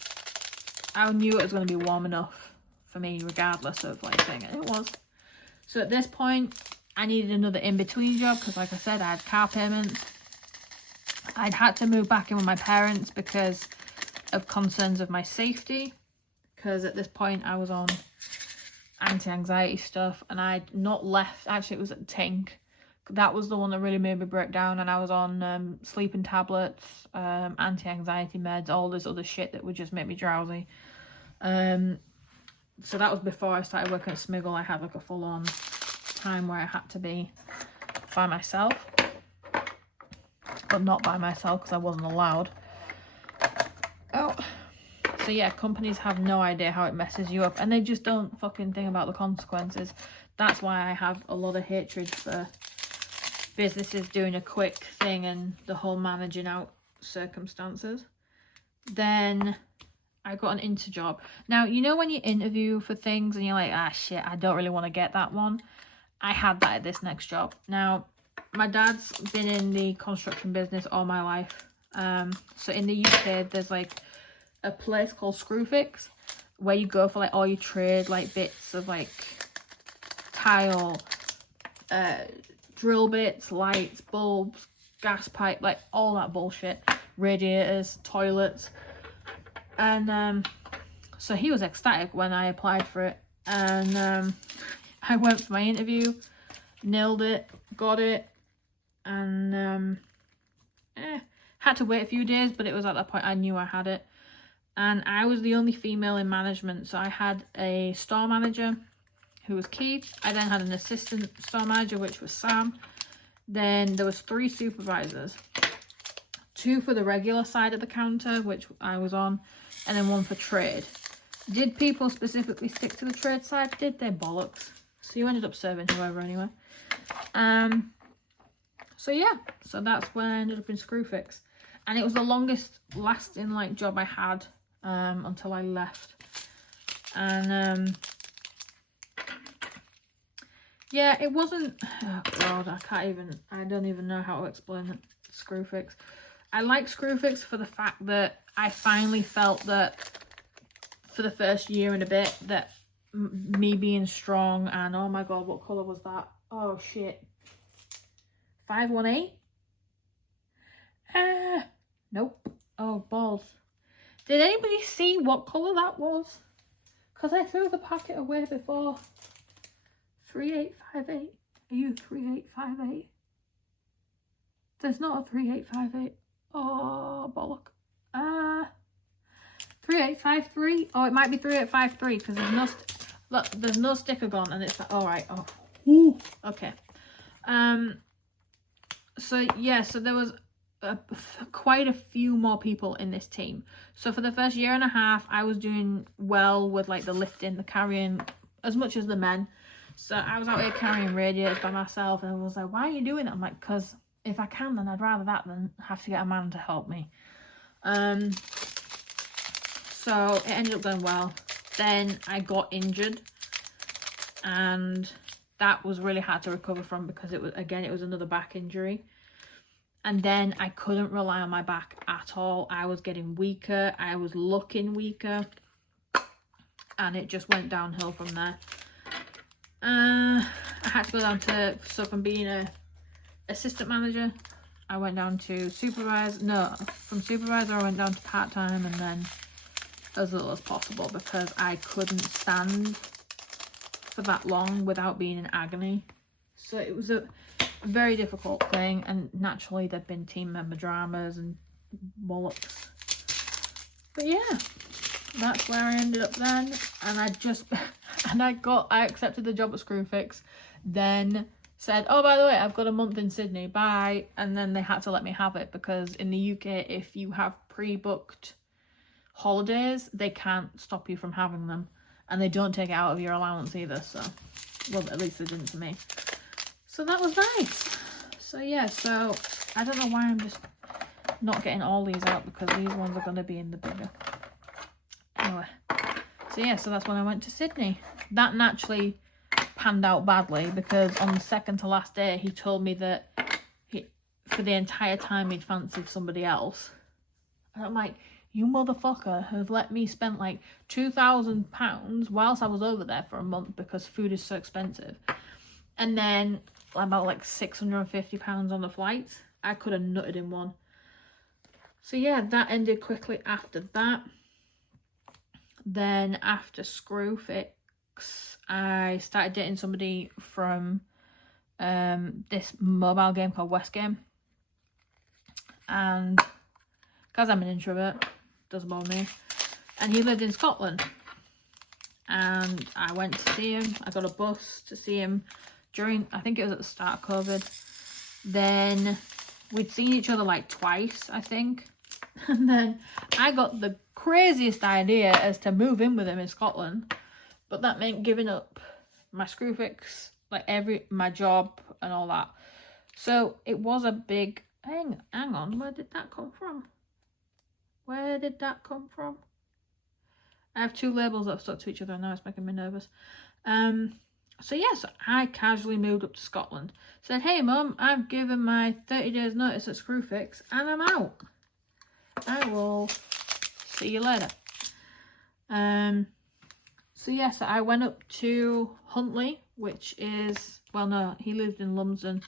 I knew it was going to be warm enough for me regardless of like thing, and it was. So at this point, I needed another in-between job, because like I said, I had car payments. I'd had to move back in with my parents because of concerns of my safety, because at this point I was on anti-anxiety stuff, and I'd not left. Actually, it was at Tink. That was the one that really made me break down, and I was on sleeping tablets, anti-anxiety meds, all this other shit that would just make me drowsy. So that was before I started working at Smiggle. I had like a full-on time where I had to be by myself, but not by myself because I wasn't allowed. Oh, so yeah, companies have no idea how it messes you up, and they just don't fucking think about the consequences. That's why I have a lot of hatred for businesses doing a quick thing and the whole managing out circumstances. Then I got an inter job. Now, you know when you interview for things and you're like, ah shit, I don't really want to get that one? I had that at this next job. Now, my dad's been in the construction business all my life. So in the UK, there's like a place called Screwfix where you go for like all your trade, like bits of like tile, drill bits, lights, bulbs, gas pipe, like all that bullshit, radiators, toilets. And so he was ecstatic when I applied for it, and I went for my interview, nailed it, got it, and had to wait a few days, but it was at that point I knew I had it. And I was the only female in management, so I had a store manager who was Keith. I then had an assistant store manager, which was Sam. Then there was 3 supervisors, 2 for the regular side of the counter, which I was on, and then 1 for trade. Did people specifically stick to the trade side? Did they? Bollocks. So you ended up serving whoever anyway. So yeah, so that's when I ended up in Screwfix, and it was the longest lasting like job I had until I left. And yeah, it wasn't, oh god, I don't even know how to explain it. Screwfix. I like Screwfix for the fact that I finally felt that for the first year and a bit that me being strong. And oh my god, what colour was that? Oh shit. 518? Nope. Oh, balls. Did anybody see what colour that was? Because I threw the packet away before. 3858. Are you 3858? There's not a 3858. Oh, bollock. 3853. Oh, it might be 3853 because there's no look, there's no sticker gone, and it's like, all right. Oh, ooh. Okay. So yeah, so there was quite a few more people in this team. So for the first year and a half, I was doing well with like the lifting, the carrying, as much as the men. So I was out here carrying radiators by myself, and I was like, why are you doing that? I'm like, because if I can, then I'd rather that than have to get a man to help me. So it ended up going well. Then I got injured, and that was really hard to recover from because it was another back injury. And then I couldn't rely on my back at all. I was getting weaker. I was looking weaker. And it just went downhill from there. I had to go down to, so from being a assistant manager, I went down to supervisor. No, from supervisor I went down to part-time, and then as little as possible because I couldn't stand for that long without being in agony. So it was a very difficult thing, and naturally there'd been team member dramas and bollocks. But yeah, that's where I ended up then, and I accepted the job at Screwfix, then said, oh, by the way, I've got a month in Sydney, bye. And then they had to let me have it because in the UK, if you have pre-booked holidays, they can't stop you from having them, and they don't take it out of your allowance either. So, well, at least they didn't to me. So that was nice. So yeah, so I don't know why I'm just not getting all these out, because these ones are going to be in the bigger. Anyway, so yeah, so that's when I went to Sydney. That naturally panned out badly because on the second to last day he told me that for the entire time he'd fancied somebody else. And I'm like, you motherfucker has let me spend like £2,000 whilst I was over there for a month because food is so expensive. And then about like £650 on the flights. I could have nutted in one. So yeah, that ended quickly after that. Then after Screwfix, I started dating somebody from this mobile game called West Game. And because I'm an introvert, doesn't bother me. And he lived in Scotland. And I went to see him. I got a bus to see him during, I think it was at the start of COVID. Then we'd seen each other like twice, I think. And then I got the craziest idea as to move in with him in Scotland. But that meant giving up my Screwfix, like my job and all that. So it was a big, hang on, where did that come from? Where did that come from? I have two labels that have stuck to each other and now it's making me nervous. So yes, I casually moved up to Scotland. Said, hey mum, I've given my 30 days notice at Screwfix and I'm out. I will see you later. So yes, I went up to Huntly, which is, well no, he lived in Lumsden,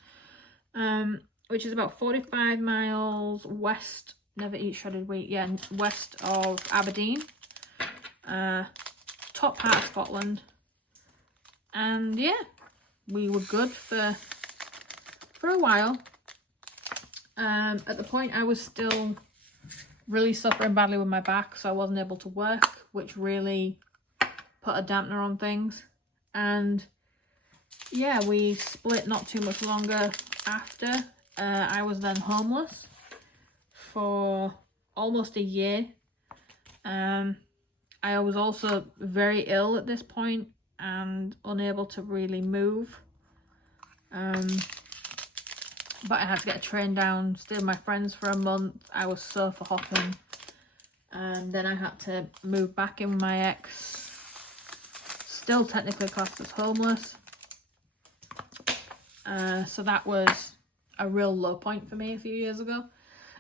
which is about 45 miles west, never eat shredded wheat, yeah, west of Aberdeen. Top part of Scotland. And yeah, we were good for a while. At the point I was still really suffering badly with my back, so I wasn't able to work, which really put a dampener on things. And yeah, we split not too much longer after. I was then homeless for almost a year. I was also very ill at this point and unable to really move. But I had to get a train down, stay with my friends for a month. I was sofa hopping. And then I had to move back in with my ex. Still technically classed as homeless. So that was a real low point for me a few years ago.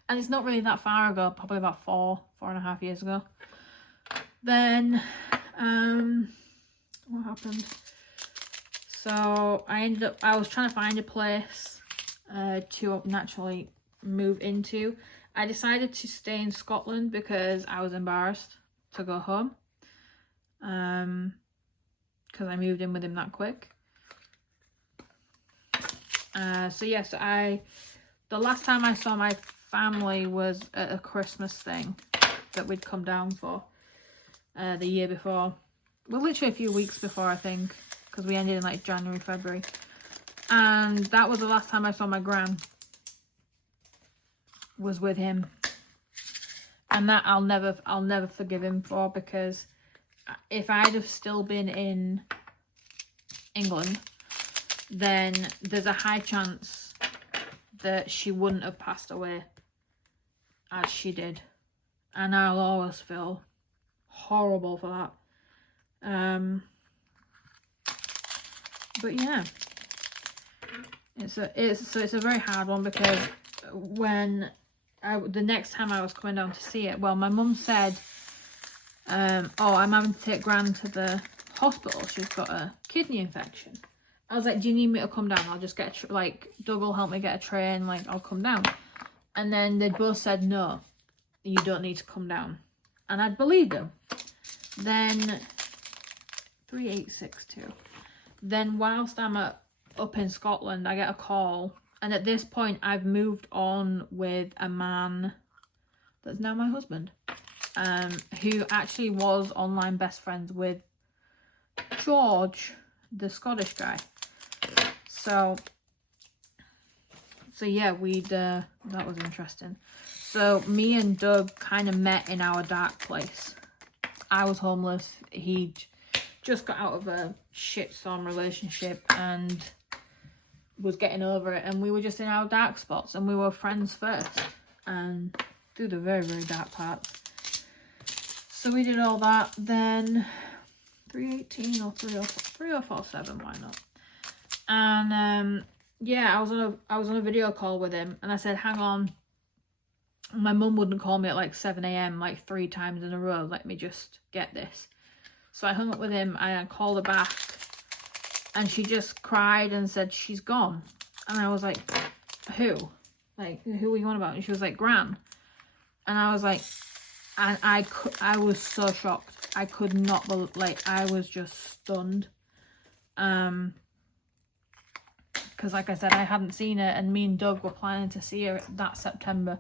And it's not really that far ago, probably about 4.5 years ago. Then what happened? So I was trying to find a place to naturally move into. I decided to stay in Scotland because I was embarrassed to go home. Because I moved in with him that quick. So yes, the last time I saw my family was at a Christmas thing that we'd come down for the year before. Well, literally a few weeks before, I think, because we ended in like January, February. And that was the last time I saw my gran, was with him. And that I'll never forgive him for, because if I'd have still been in England, then there's a high chance that she wouldn't have passed away as she did. And I'll always feel horrible for that. But yeah, it's a very hard one, because when the next time I was coming down to see it, well, my mum said, oh, I'm having to take Gran to the hospital, she's got a kidney infection. I was like, do you need me to come down? I'll just get like, Doug will help me get a train, like, I'll come down. And then they both said, no, you don't need to come down. And I'd believed them. Then 3862. Then whilst I'm up in Scotland, I get a call, and at this point I've moved on with a man that's now my husband, who actually was online best friends with George, the Scottish guy. So yeah, that was interesting. So me and Doug kind of met in our dark place. I was homeless. He just got out of a shitstorm relationship and was getting over it, and we were just in our dark spots, and we were friends first and through the very, very dark parts. So we did all that. Then 318 or 3047, why not? And yeah, I was on a video call with him, and I said, hang on, my mum wouldn't call me at like 7 a.m. like 3 times in a row, let me just get this. So I hung up with him, and I called her back, and she just cried and said she's gone. And I was like, who? Like, who are you on about? And she was like, Gran. And I was like, and I was so shocked. I could not believe, like, I was just stunned. Because like I said, I hadn't seen her, and me and Doug were planning to see her that September.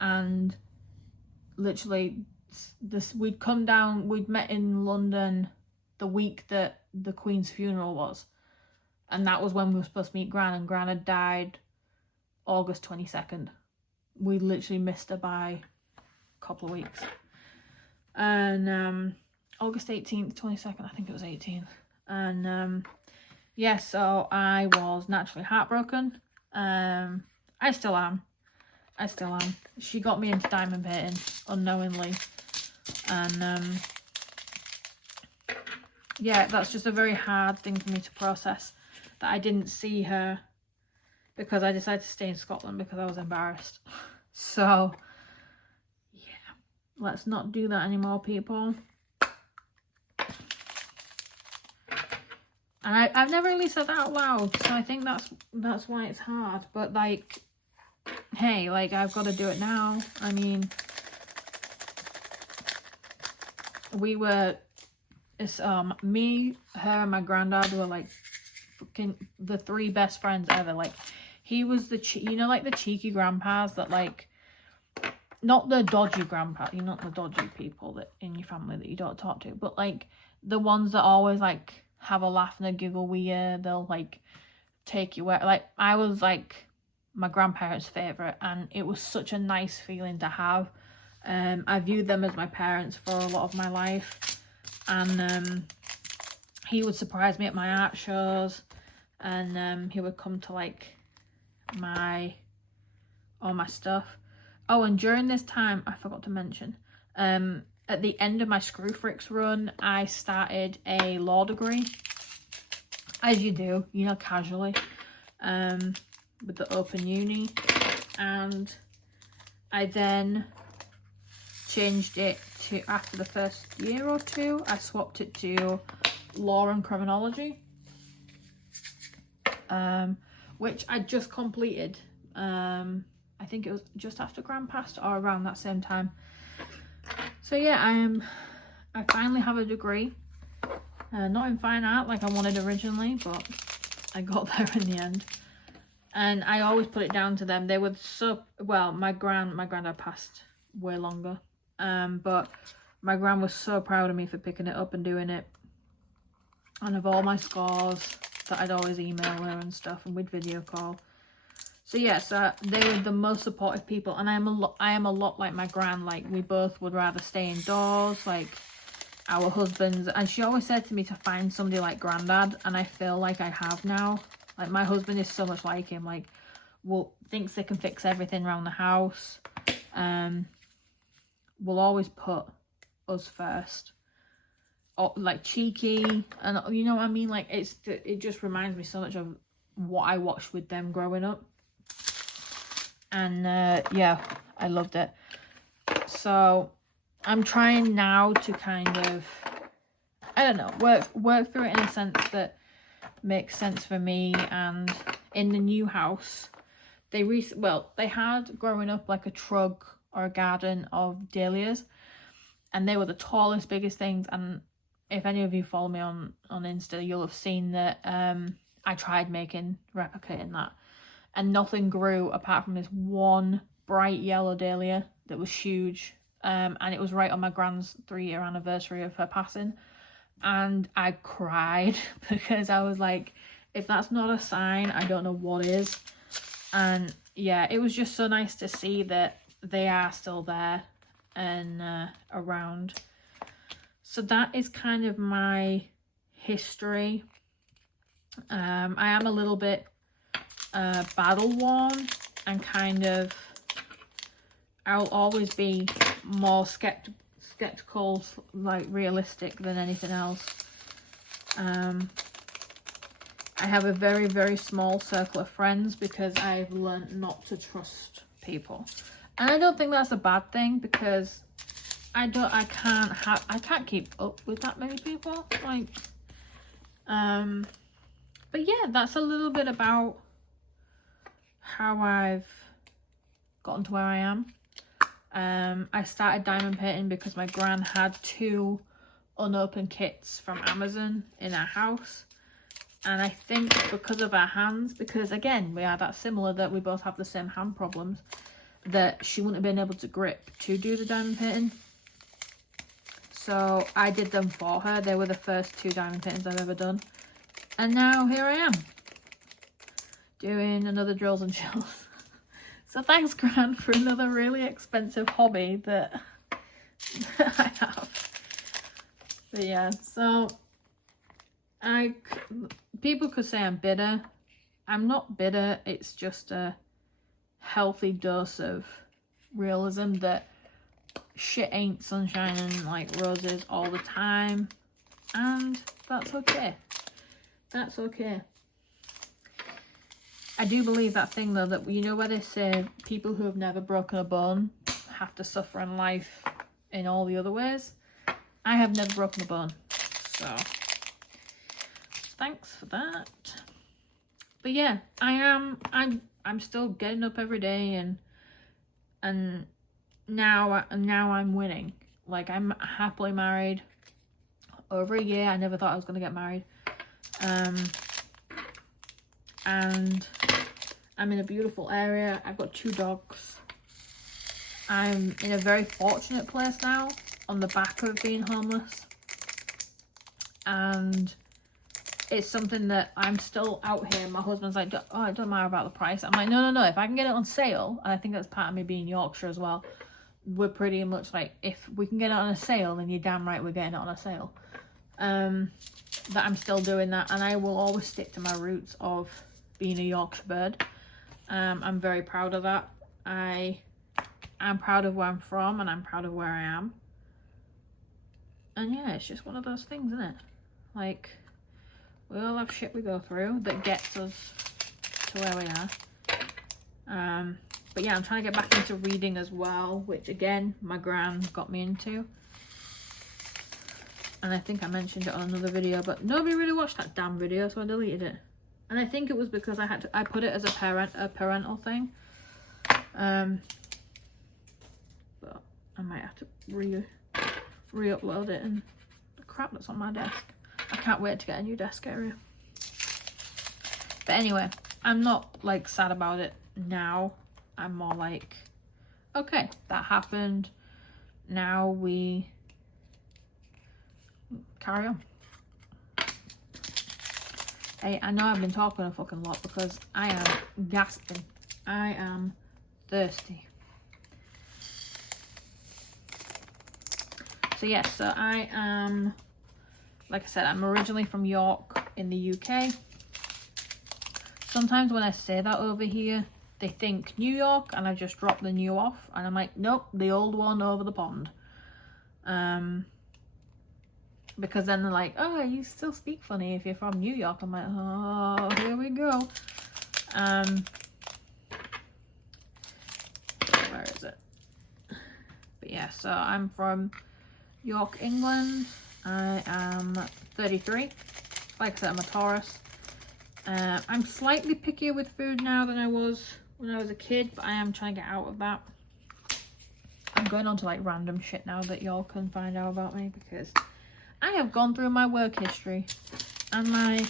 And literally, we'd come down, we'd met in London the week that the Queen's funeral was. And that was when we were supposed to meet Gran, and Gran had died August 22nd. We literally missed her by a couple of weeks. And August 18th, 22nd, I think it was 18th. And yeah, so I was naturally heartbroken. I still am. She got me into diamond painting unknowingly. And yeah, that's just a very hard thing for me to process, that I didn't see her, because I decided to stay in Scotland because I was embarrassed. So yeah, let's not do that anymore, people. And I've never really said that out loud, so I think that's why it's hard. But like, hey, like, I've got to do it now. I mean, it's me, her, and my granddad were like fucking the 3 best friends ever. Like, he was you know, like the cheeky grandpas that, like, not the dodgy grandpa, you're not the dodgy people that in your family that you don't talk to, but like the ones that always like have a laugh and a giggle with you. They'll like take you where, like, I was like my grandparents' favourite, and it was such a nice feeling to have. I viewed them as my parents for a lot of my life, and he would surprise me at my art shows, and he would come to like all my stuff. Oh, and during this time, I forgot to mention, at the end of my Screwfrix run, I started a law degree, as you do, you know, casually, with the Open Uni, and I then changed it to, after the first year or two, I swapped it to Law and Criminology, which I just completed. I think it was just after Grand Past or around that same time. So yeah, I finally have a degree. Not in fine art like I wanted originally, but I got there in the end. And I always put it down to them. They were so, well, my granddad passed way longer. But my gran was so proud of me for picking it up and doing it. And of all my scores that I'd always email her and stuff, and we'd video call. So yeah, so they were the most supportive people, and I am a lot like my gran. Like, we both would rather stay indoors, like our husbands, and she always said to me to find somebody like Granddad, and I feel like I have now. Like, my husband is so much like him, like, well, thinks they can fix everything around the house. Will always put us first. Or, like, cheeky, and you know what I mean? Like, it just reminds me so much of what I watched with them growing up. And yeah, I loved it. So I'm trying now to kind of, I don't know, work through it in a sense that makes sense for me. And in the new house, they had growing up like a trug or a garden of dahlias, and they were the tallest, biggest things. And if any of you follow me on Insta, you'll have seen that I tried replicating that, and nothing grew apart from this one bright yellow dahlia that was huge. And it was right on my gran's 3-year anniversary of her passing. And I cried because I was like, if that's not a sign, I don't know what is. And yeah, it was just so nice to see that they are still there and around. So that is kind of my history. I am a little bit battle worn, and kind of, I'll always be more skeptical, like realistic than anything else. I have a very, very small circle of friends because I've learned not to trust people, and I don't think that's a bad thing, because I can't keep up with that many people, like, but yeah, that's a little bit about how I've gotten to where I am. I started diamond painting because my gran had 2 unopened kits from Amazon in our house, and I think because of our hands, because again we are that similar, that we both have the same hand problems, that she wouldn't have been able to grip to do the diamond painting. So I did them for her. They were the first 2 diamond paintings I've ever done, and now here I am doing another drills and chills. So thanks, Gran, for another really expensive hobby that I have. But yeah, so people could say I'm bitter. I'm not bitter. It's just a healthy dose of realism that shit ain't sunshine and like roses all the time, and that's okay. That's okay. I do believe that thing though, that you know where they say people who have never broken a bone have to suffer in life in all the other ways. I have never broken a bone, so thanks for that. But yeah, I'm still getting up every day, and now I'm winning. Like, I'm happily married over a year. I never thought I was gonna get married. And I'm in a beautiful area. I've got 2 dogs. I'm in a very fortunate place now, on the back of being homeless. And it's something that I'm still out here. My husband's like, oh, it don't matter about the price. I'm like, no. If I can get it on sale, and I think that's part of me being Yorkshire as well, we're pretty much like, if we can get it on a sale, then you're damn right we're getting it on a sale. That I'm still doing that, and I will always stick to my roots of being a Yorkshire bird. I'm very proud of that. I'm proud of where I'm from, and I'm proud of where I am. And yeah, it's just one of those things, isn't it? Like, we all have shit we go through that gets us to where we are. But yeah, I'm trying to get back into reading as well, which again, my gran got me into. And I think I mentioned it on another video, but nobody really watched that damn video, so I deleted it. And I think it was because I put it as a parental thing. But I might have to re-upload it. And the crap that's on my desk. I can't wait to get a new desk area. But anyway, I'm not like sad about it now. I'm more like, okay, that happened. Now we carry on. Hey, I know I've been talking a fucking lot because I am gasping. I am thirsty. So yes, so I am, like I said, I'm originally from York in the UK. Sometimes when I say that over here, they think New York and I just drop the new off. And I'm like, nope, the old one over the pond. Because then they're like, oh, you still speak funny if you're from New York. I'm like, oh, here we go. Where is it? But yeah, so I'm from York, England. I am 33. Like I said, I'm a Taurus. I'm slightly pickier with food now than I was when I was a kid, but I am trying to get out of that. I'm going on to like random shit now that y'all can find out about me, because I have gone through my work history and my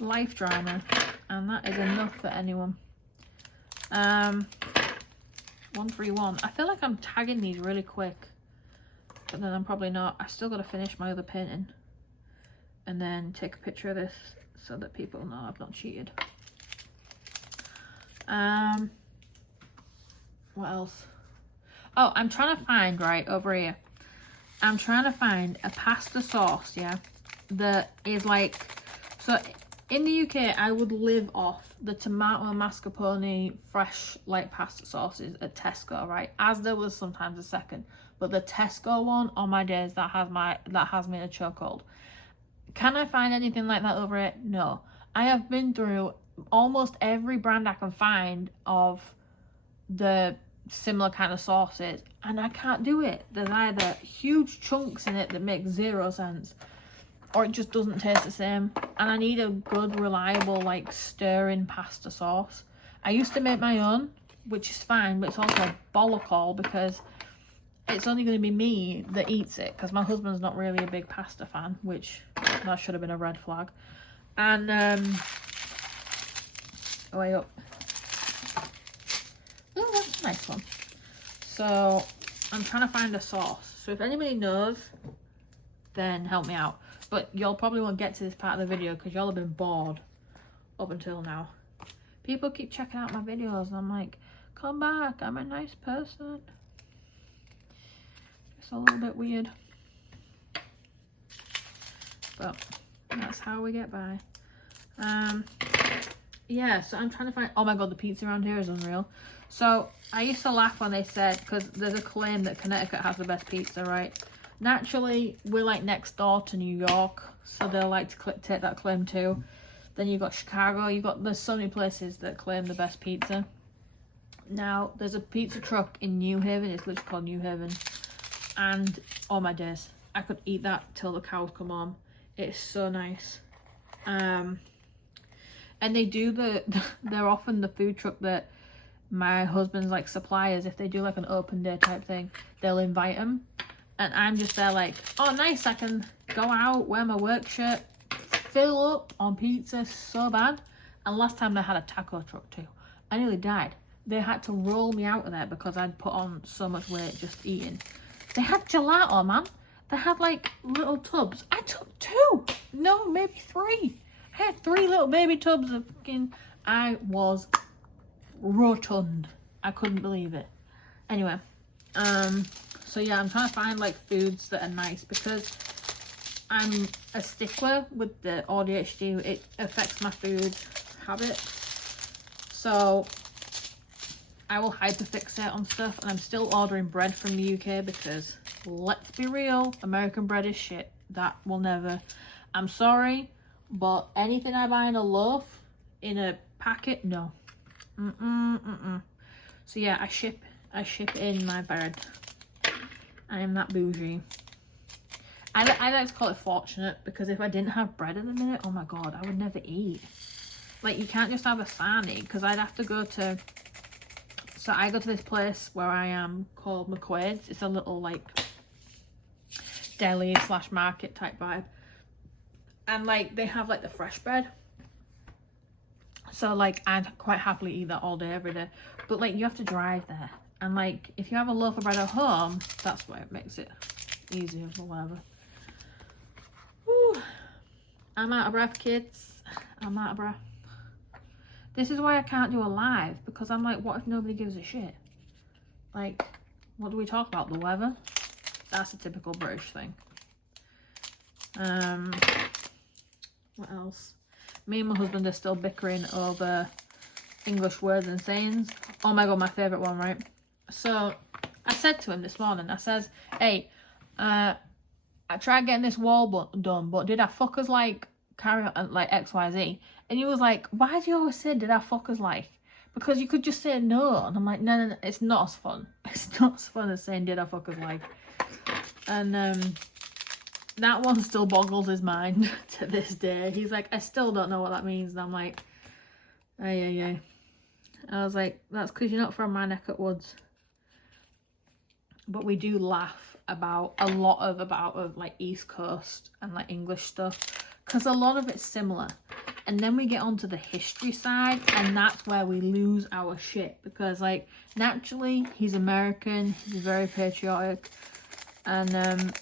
life drama, and that is enough for anyone. 131. I feel like I'm tagging these really quick, but then I'm probably not. I still got to finish my other painting and then take a picture of this so that people know I've not cheated. What else? Oh, I'm trying to find, right over here, I'm trying to find a pasta sauce, yeah, that is like, so in the UK I would live off the tomato mascarpone fresh like pasta sauces at Tesco, right, as there was sometimes a second, but the Tesco one, on my days, that has me in a chokehold. Can I find anything like that over it? No. I have been through almost every brand I can find of the similar kind of sauces, and I can't do it. There's either huge chunks in it that make zero sense, or it just doesn't taste the same. And I need a good, reliable, like stirring pasta sauce. I used to make my own, which is fine, but it's also a bollock because it's only going to be me that eats it, because my husband's not really a big pasta fan, which that should have been a red flag. And oh, way up. Oh, that's a nice one. So I'm trying to find a sauce. So if anybody knows, then help me out. But y'all probably won't get to this part of the video because y'all have been bored up until now. People keep checking out my videos and I'm like, come back, I'm a nice person. It's a little bit weird, but that's how we get by. Yeah, so I'm trying to find, oh my god, the pizza around here is unreal. So I used to laugh when they said, because there's a claim that Connecticut has the best pizza, right? Naturally, we're like next door to New York, so they'll like to take that claim too. Then you've got Chicago, there's so many places that claim the best pizza. Now, there's a pizza truck in New Haven, it's literally called New Haven. And oh my days, I could eat that till the cows come home. It's so nice. And they do they're often the food truck that my husband's like suppliers. If they do like an open day type thing, they'll invite them, and I'm just there like, oh nice, I can go out, wear my work shirt, fill up on pizza so bad. And last time they had a taco truck too, I nearly died. They had to roll me out of there because I'd put on so much weight just eating. They had gelato, man. They had like little tubs. I took 2, no, maybe 3. I had 3 little baby tubs of fucking, I was rotund. I couldn't believe it. Anyway, so yeah, I'm trying to find like foods that are nice because I'm a stickler with the ADHD. It affects my food habit. So I will hyperfixate on stuff, and I'm still ordering bread from the UK because, let's be real, American bread is shit. That will never, I'm sorry, but anything I buy in a loaf, in a packet, no. So yeah, I ship in my bread. I am that bougie. I like to call it fortunate, because if I didn't have bread at the minute, oh my god, I would never eat. Like, you can't just have a sarnie, because I'd have to go to... So I go to this place where I am called McQuaid's. It's a little, like, deli / market type vibe. And, like, they have, like, the fresh bread. So, like, I'd quite happily eat that all day, every day. But, like, you have to drive there. And, like, if you have a loaf of bread at home, that's why it makes it easier or whatever. Whew. I'm out of breath, kids. I'm out of breath. This is why I can't do a live, because I'm like, what if nobody gives a shit? Like, what do we talk about? The weather? That's a typical British thing. What else? Me and my husband are still bickering over English words and sayings. Oh my god, my favourite one, right? So, I said to him this morning, I says, hey, I tried getting this wall done, but did I fuckers like carry on like XYZ? And he was like, why do you always say did I fuckers like? Because you could just say no. And I'm like, no, it's not as fun. It's not as fun as saying did I fuckers like. And that one still boggles his mind to this day. He's like, I still don't know what that means. And I'm like, ay. I was like, that's because you're not from my neck of woods. But we do laugh about a lot of like East Coast and like English stuff, because a lot of it's similar. And then we get onto the history side, and that's where we lose our shit, because like naturally he's American, he's very patriotic, and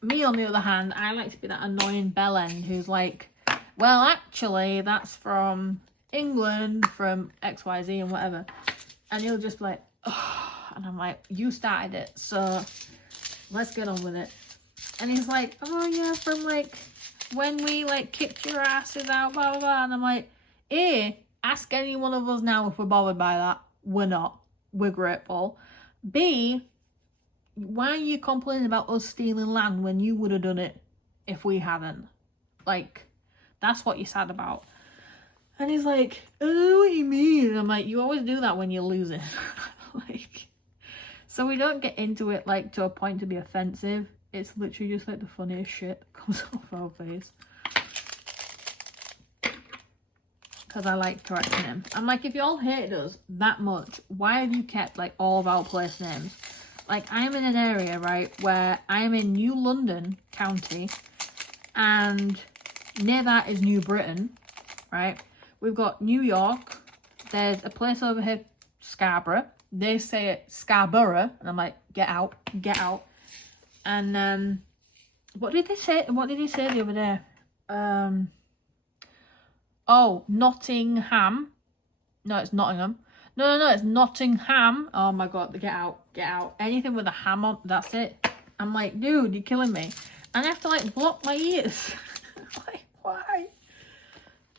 me on the other hand, I like to be that annoying bellend who's like, well actually that's from England, from XYZ and whatever, and he'll just be like, oh, and I'm like, you started it, so let's get on with it. And he's like, oh yeah, from like when we like kicked your asses out, blah blah blah. And I'm like, A, ask any one of us now if we're bothered by that. We're not. We're grateful. B, why are you complaining about us stealing land when you would have done it if we hadn't? Like, that's what you're sad about. And he's like, oh, what do you mean? And I'm like, you always do that when you're losing. Like, so we don't get into it like to a point to be offensive. It's literally just like the funniest shit that comes off our face. Because I like correcting him. I'm like, if y'all hated us that much, why have you kept like all of our place names? Like, I'm in an area, right, where I'm in New London County, and near that is New Britain, right? We've got New York. There's a place over here, Scarborough. They say it Scarborough, and I'm like, get out, get out. And what did they say? What did he say the other day? Oh, Nottingham. No, it's Nottingham. No, it's Nottingham. Oh my god, get out, get out. Anything with a ham on, that's it. I'm like, dude, you're killing me. And I have to like block my ears. Like, why?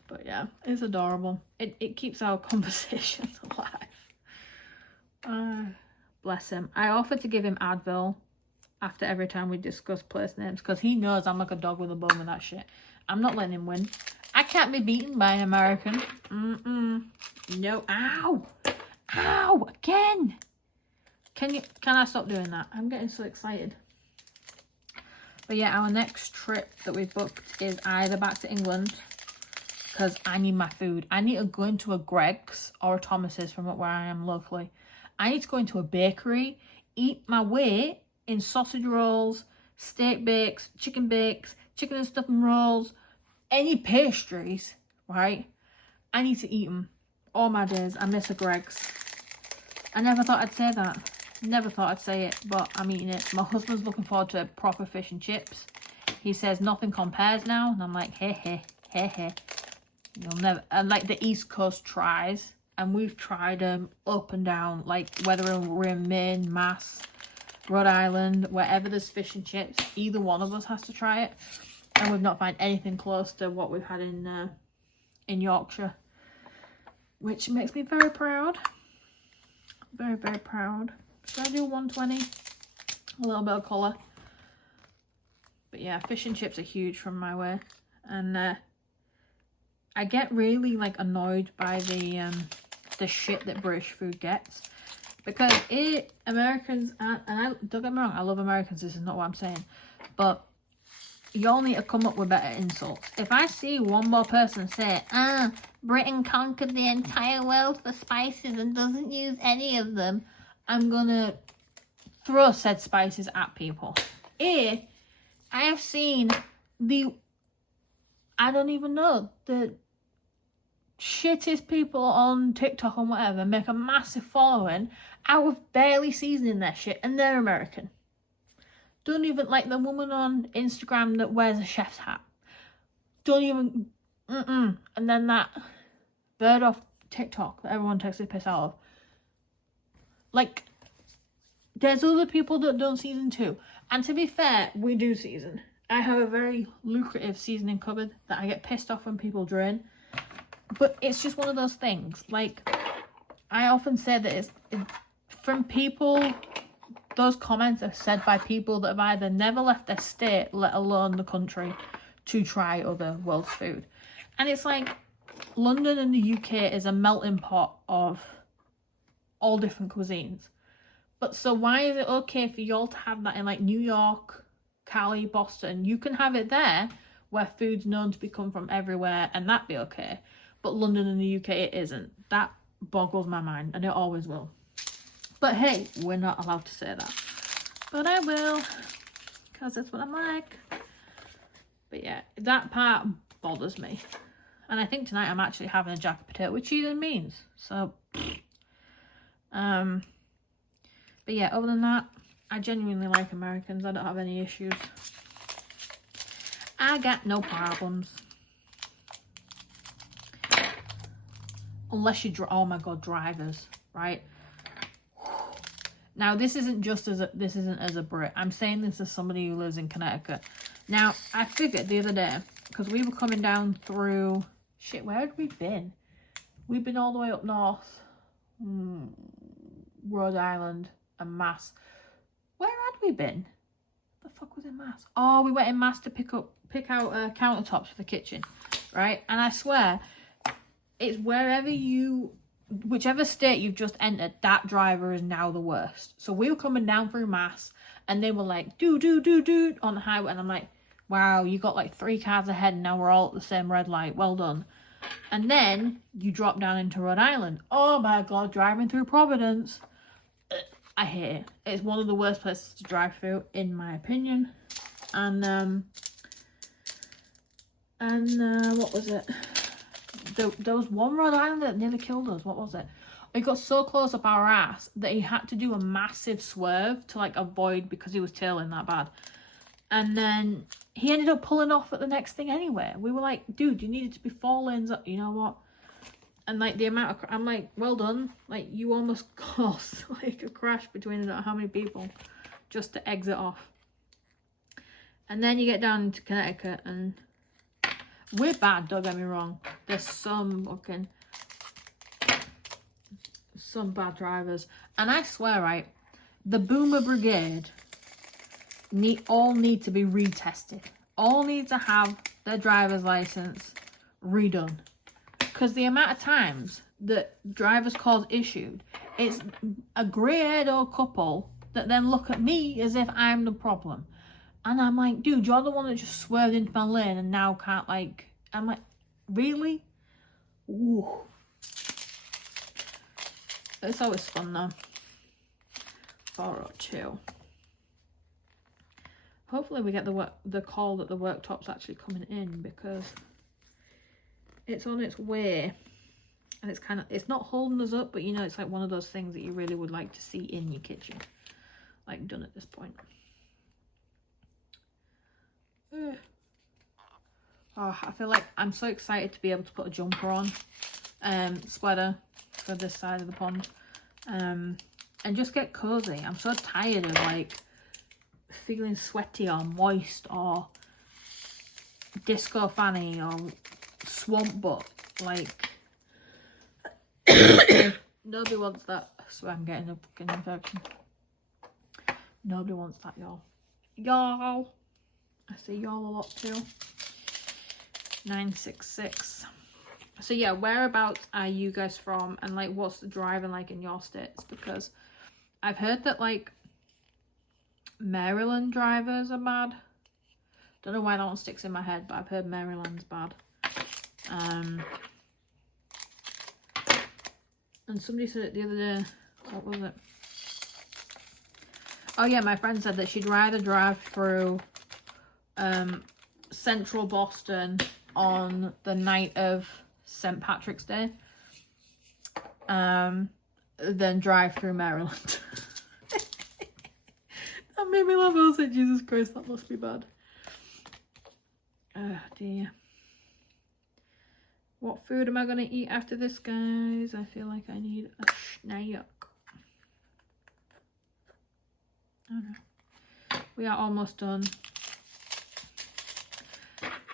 But yeah, it's adorable. It keeps our conversation alive. Bless him. I offered to give him Advil after every time we discuss place names, because he knows I'm like a dog with a bone with that shit. I'm not letting him win. I can't be beaten by an American. No. Ow! Ow! Again! Can I stop doing that? I'm getting so excited. But yeah, our next trip that we've booked is either back to England, because I need my food. I need to go into a Greg's or a Thomas's from where I am locally. I need to go into a bakery, eat my weight in sausage rolls, steak bakes, chicken and stuffing rolls, any pastries, right? I need to eat them all my days. I miss a Greg's. I never thought I'd say that. Never thought I'd say it, but I'm eating it. My husband's looking forward to proper fish and chips. He says nothing compares now, and I'm like, hey. You'll never. And like the East Coast tries, and we've tried them up and down, like whether we're in Maine, Mass, Rhode Island, wherever there's fish and chips, either one of us has to try it, and we've not found anything close to what we've had in Yorkshire, which makes me very proud. Very, very proud. Should I do 120? A little bit of colour. But yeah, fish and chips are huge from my way, and I get really like annoyed by the shit that British food gets. Because Americans, and I don't get me wrong, I love Americans, this is not what I'm saying, But y'all need to come up with better insults. If I see one more person say, Britain conquered the entire world for spices and doesn't use any of them, I'm gonna throw said spices at people. I have seen I don't even know, the shittest people on TikTok and whatever make a massive following out of barely seasoning their shit, and they're American. Don't even, like the woman on Instagram that wears a chef's hat. Don't even, And then that bird off TikTok that everyone takes the piss out of. Like, there's other people that don't season too. And to be fair, we do season. I have a very lucrative seasoning cupboard that I get pissed off when people drain. But it's just one of those things. Like, I often say that it's from people, those comments are said by people that have either never left their state, let alone the country, to try other world's food. And it's like, London and the UK is a melting pot of all different cuisines. But so why is it okay for y'all to have that in like New York, Cali, Boston? You can have it there where food's known to be come from everywhere and that be okay. But London and the UK, it isn't. That boggles my mind, and it always will. But hey, we're not allowed to say that. But I will, because that's what I'm like. But yeah, that part bothers me. And I think tonight I'm actually having a jacket potato with cheese and beans. So, but yeah, other than that, I genuinely like Americans. I don't have any issues. I got no problems. Unless you oh my god, drivers, right? Now this isn't as a Brit. I'm saying this as somebody who lives in Connecticut. Now I figured the other day, because we were coming down through shit, where had we been? We've been all the way up north, Rhode Island and Mass. Where had we been? The fuck was in Mass? Oh, we went in Mass to pick out countertops for the kitchen, right? And I swear, it's whichever state you've just entered, that driver is now the worst. So we were coming down through Mass and they were like, do on the highway. And I'm like, wow, you got like 3 cars ahead and now we're all at the same red light. Well done. And then you drop down into Rhode Island. Oh my God, driving through Providence. I hate it. It's one of the worst places to drive through, in my opinion. And what was it? There was one Rhode Island that nearly killed us. What was it? It got so close up our ass that he had to do a massive swerve to like avoid, because he was tailing that bad. And then he ended up pulling off at the next thing anyway. We were like, dude, you needed to be 4 lanes up. You know what? And like the amount of, I'm like, well done. Like, you almost caused like a crash between I don't know how many people just to exit off. And then you get down into Connecticut and we're bad, don't get me wrong. There's some bad drivers. And I swear, right, the Boomer Brigade all need to be retested. All need to have their driver's license redone. Because the amount of times that drivers cause issued, it's a grey-haired old couple that then look at me as if I'm the problem. And I'm like, dude, you're the one that just swerved into my lane and now can't, like... I'm like, really? Ooh. It's always fun, though. 402. Hopefully we get the call that the worktop's actually coming in, because it's on its way. And it's not holding us up, but you know, it's like one of those things that you really would like to see in your kitchen. Like, done at this point. Oh, I feel like I'm so excited to be able to put a jumper on, sweater for this side of the pond, and just get cozy. I'm so tired of like feeling sweaty or moist or disco fanny or swamp butt. Like, nobody wants that. So I'm getting a fucking infection. Nobody wants that, y'all. Y'all. I say y'all a lot too. 966. So yeah, whereabouts are you guys from, and like what's the driving like in your states? Because I've heard that like Maryland drivers are bad. Don't know why that one sticks in my head, but I've heard Maryland's bad. And somebody said it the other day. What was it? Oh yeah, my friend said that she'd rather drive through central Boston on the night of St. Patrick's Day than drive through Maryland. That made me laugh. I was like, Jesus Christ, that must be bad. Oh dear. What food am I going to eat after this, guys? I feel like I need a snack. Oh no. We are almost done.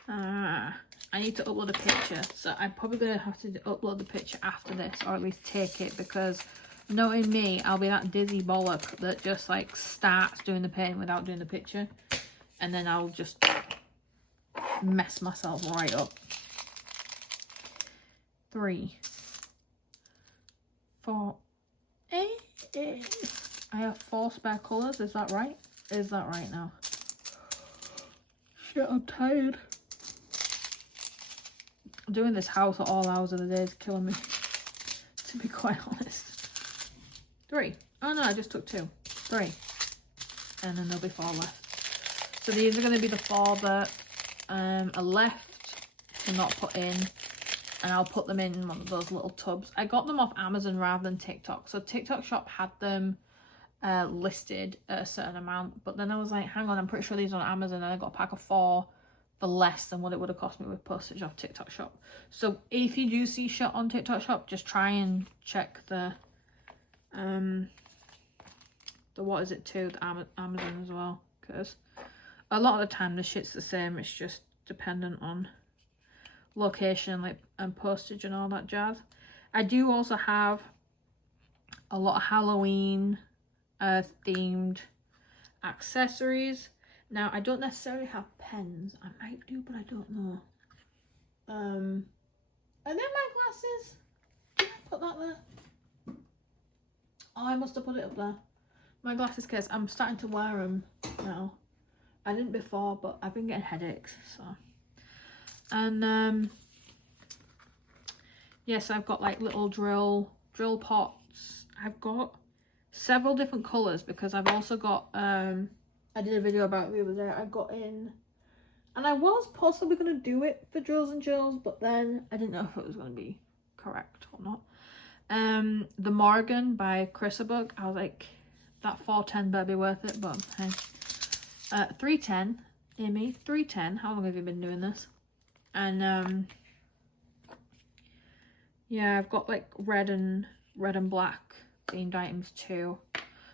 I need to upload a picture. So I'm probably going to have to upload the picture after this, or at least take it, because knowing me, I'll be that dizzy bollock that just like starts doing the painting without doing the picture. And then I'll just mess myself right up. 3, 4, 8. I have 4 spare colours. Is that right? Is that right now? Shit, I'm tired. Doing this house at all hours of the day is killing me, to be quite honest. 3. Oh no, I just took 2. 3. And then there'll be 4 left. So these are going to be the 4 that are left to not put in. And I'll put them in one of those little tubs. I got them off Amazon rather than TikTok. So TikTok shop had them listed at a certain amount. But then I was like, hang on, I'm pretty sure these are on Amazon. And I got a pack of 4 for less than what it would have cost me with postage off TikTok shop. So if you do see shit on TikTok shop, just try and check the what is it too, the Amazon as well. Because a lot of the time the shit's the same. It's just dependent on location, like, and postage and all that jazz. I do also have a lot of Halloween themed accessories. Now I don't necessarily have pens. I might do, but I don't know. And then my glasses. Did I put that there? Oh, I must have put it up there. My glasses case. I'm starting to wear them now. I didn't before, but I've been getting headaches, so. And yes, I've got like little drill pots. I've got several different colors because I've also got I did a video about it the other day. I got in, and I was possibly going to do it for drills and jills, but then I didn't know if it was going to be correct or not. The Morgan by Chrisabug. I was like, that 410 better be worth it, but hey. 310, Amy, 310. How long have you been doing this? And yeah, I've got like red and black themed items too.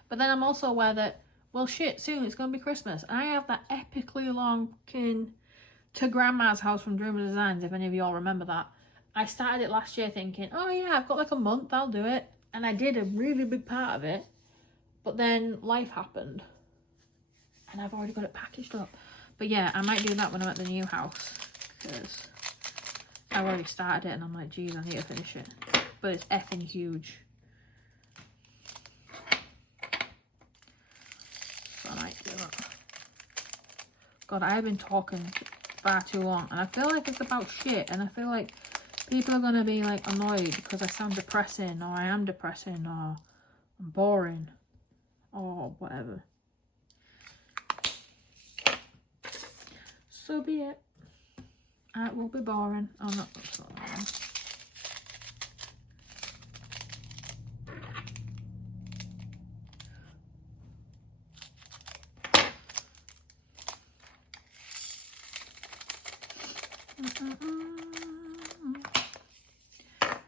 But then I'm also aware that, well shit, soon it's gonna be Christmas. And I have that epically long To Grandma's House from Dreamer Designs, if any of you all remember that. I started it last year thinking, oh yeah, I've got like a month, I'll do it. And I did a really big part of it. But then life happened. And I've already got it packaged up. But yeah, I might do that when I'm at the new house. Because I've already started it and I'm like, geez, I need to finish it. But it's effing huge. So I might do that. God, I have been talking far too long. And I feel like it's about shit. And I feel like people are going to be like annoyed because I sound depressing. Or I am depressing. Or I'm boring. Or whatever. So be it. It will be boring. Oh, not so boring.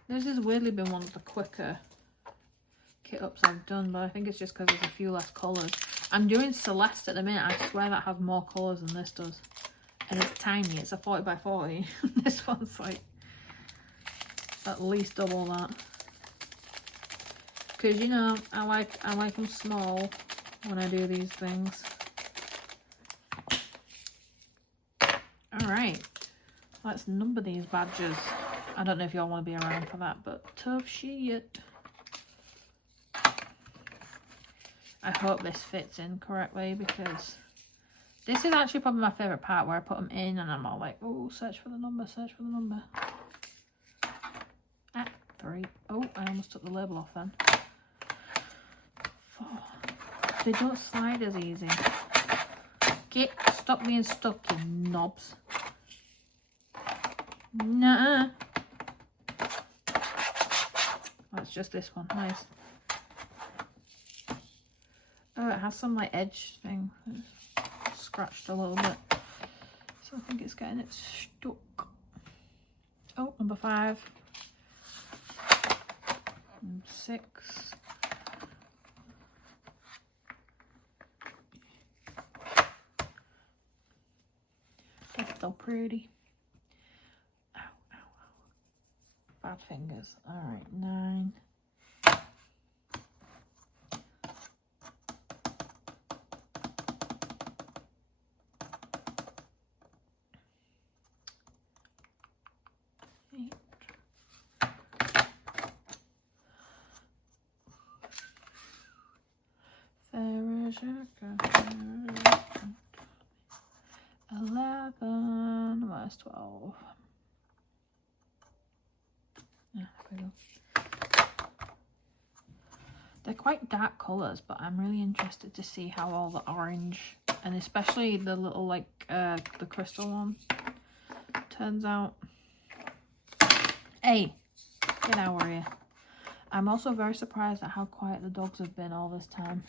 This has weirdly been one of the quicker kit ups I've done, but I think it's just because there's a few less colours. I'm doing Celeste at the minute. I swear that has more colours than this does. And it's tiny. It's a 40 by 40. This one's like at least double that. Because, you know, I like them small when I do these things. Alright. Let's number these badges. I don't know if y'all want to be around for that, but tough shit. I hope this fits in correctly because This is actually probably my favourite part, where I put them in and I'm all like, oh, search for the number, search for the number. At 3. Oh, I almost took the label off then. 4. They don't slide as easy. Stop being stuck, you knobs. Nah. Oh, it's just this one. Nice. Oh, it has some like edge thing. It's scratched a little bit. So I think it's getting it stuck. Oh, number 5. And 6. That's still pretty. Ow, ow, ow. Bad fingers. Alright, 9. Minus 12. Yeah, there we go. They're quite dark colours, but I'm really interested to see how all the orange, and especially the little like the crystal one, turns out. Hey, get out of here. I'm also very surprised at how quiet the dogs have been all this time.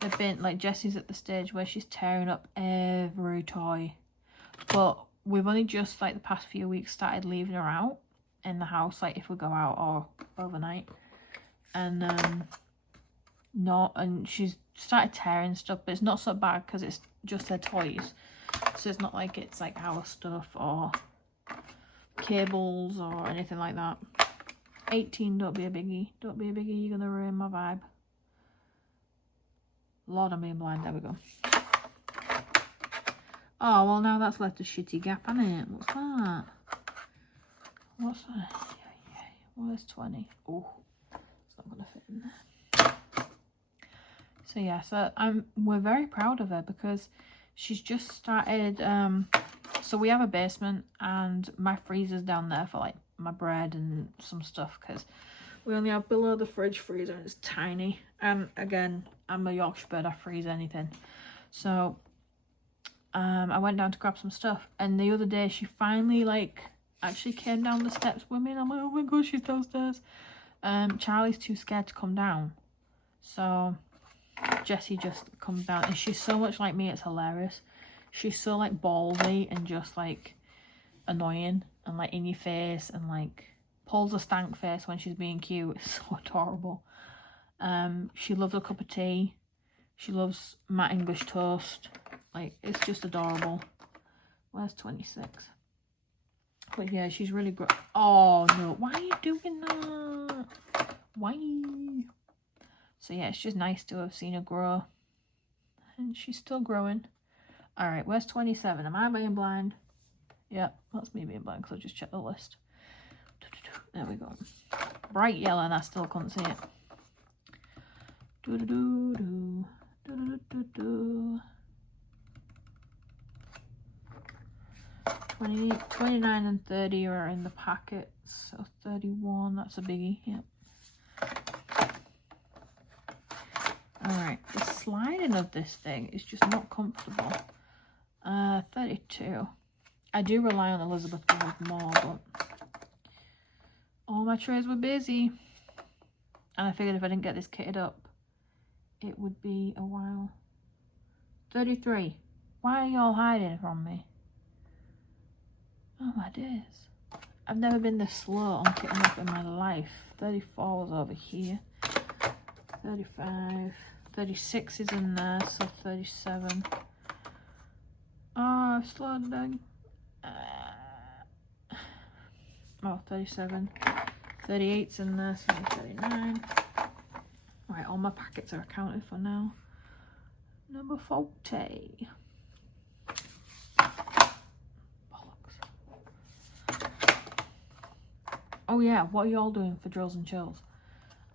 They've been, like, Jessie's at the stage where she's tearing up every toy. But we've only just, like, the past few weeks started leaving her out in the house, like, if we go out or overnight. And, and she's started tearing stuff, but it's not so bad because it's just her toys. So it's not like it's, like, our stuff or cables or anything like that. 18, don't be a biggie. Don't be a biggie, you're gonna ruin my vibe. Lord, I'm being blind. There we go. Oh, well, now that's left a shitty gap, hasn't it? What's that? What's that? Where's 20? Oh, it's not gonna fit in there. So yeah, so we're very proud of her because she's just started. So we have a basement and my freezer's down there for like my bread and some stuff because we only have below the fridge freezer and it's tiny. And again, I'm a Yorkshire bird, I freeze anything. So I went down to grab some stuff, and the other day she finally like actually came down the steps with me, and I'm like, oh my god, she's downstairs. Charlie's too scared to come down, so Jessie just comes down, and she's so much like me, it's hilarious. She's so like ballsy and just like annoying and like in your face, and like pulls a stank face when she's being cute. It's so adorable. She loves a cup of tea. She loves my English toast. Like, it's just adorable. Where's 26? But yeah, she's really great. Oh no, why are you doing that? Why? So yeah, it's just nice to have seen her grow. And she's still growing. Alright, where's 27? Am I being blind? Yeah, that's me being blind because I just checked the list. There we go. Bright yellow and I still couldn't see it. 29 and 30 are in the packets, so 31, that's a biggie. Yep. Alright, the sliding of this thing is just not comfortable. 32. I do rely on Elizabeth to hold more, but all my trays were busy. And I figured if I didn't get this kitted up, it would be a while. 33. Why are you all hiding from me? Oh my days. I've never been this slow on kitting up in my life. 34 was over here. 35. 36 is in there, so 37. Oh, I've slowed down. Oh, 37. 38's in there, so 39. Right, all my packets are accounted for now. Number 40. Bollocks. Oh yeah, what are y'all doing for drills and chills?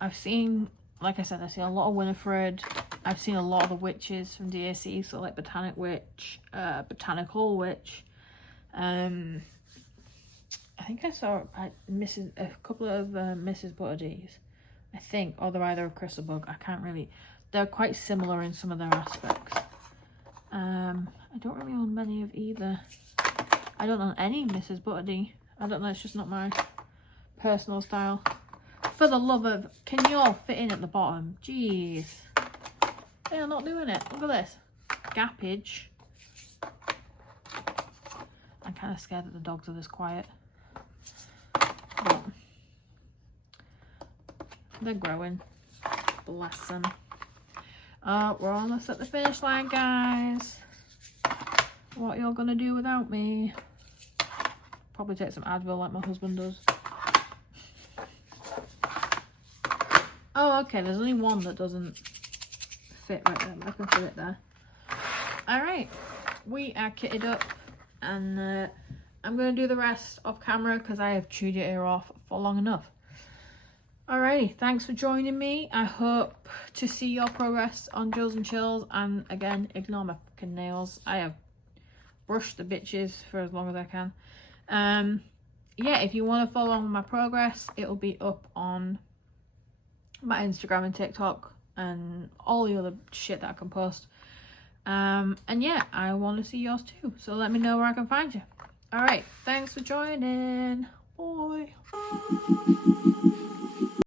I've seen, like I said, I see a lot of Winifred. I've seen a lot of the witches from DAC, so like Botanic Witch, Botanical Witch. I think I saw a couple of Mrs. Butterdees, I think, or they're either a crystal bug. I can't really. They're quite similar in some of their aspects. I don't really own many of either. I don't own any Mrs. Butterdee. I don't know, it's just not my personal style. For the love of, can you all fit in at the bottom? Jeez. They are not doing it. Look at this. Gappage. I'm kind of scared that the dogs are this quiet. But they're growing. Bless them. We're almost at the finish line, guys. What y'all gonna do without me? Probably take some Advil like my husband does. Oh, okay, there's only one that doesn't fit right there. I can fit it there. Alright, we are kitted up, and I'm going to do the rest off camera because I have chewed your ear off for long enough. Alrighty, thanks for joining me. I hope to see your progress on Jills and Chills, and again, ignore my fucking nails. I have brushed the bitches for as long as I can. Yeah, if you want to follow on my progress, it'll be up on my Instagram and TikTok and all the other shit that I can post. And yeah, I want to see yours too, so let me know where I can find you. Alright, thanks for joining. Bye.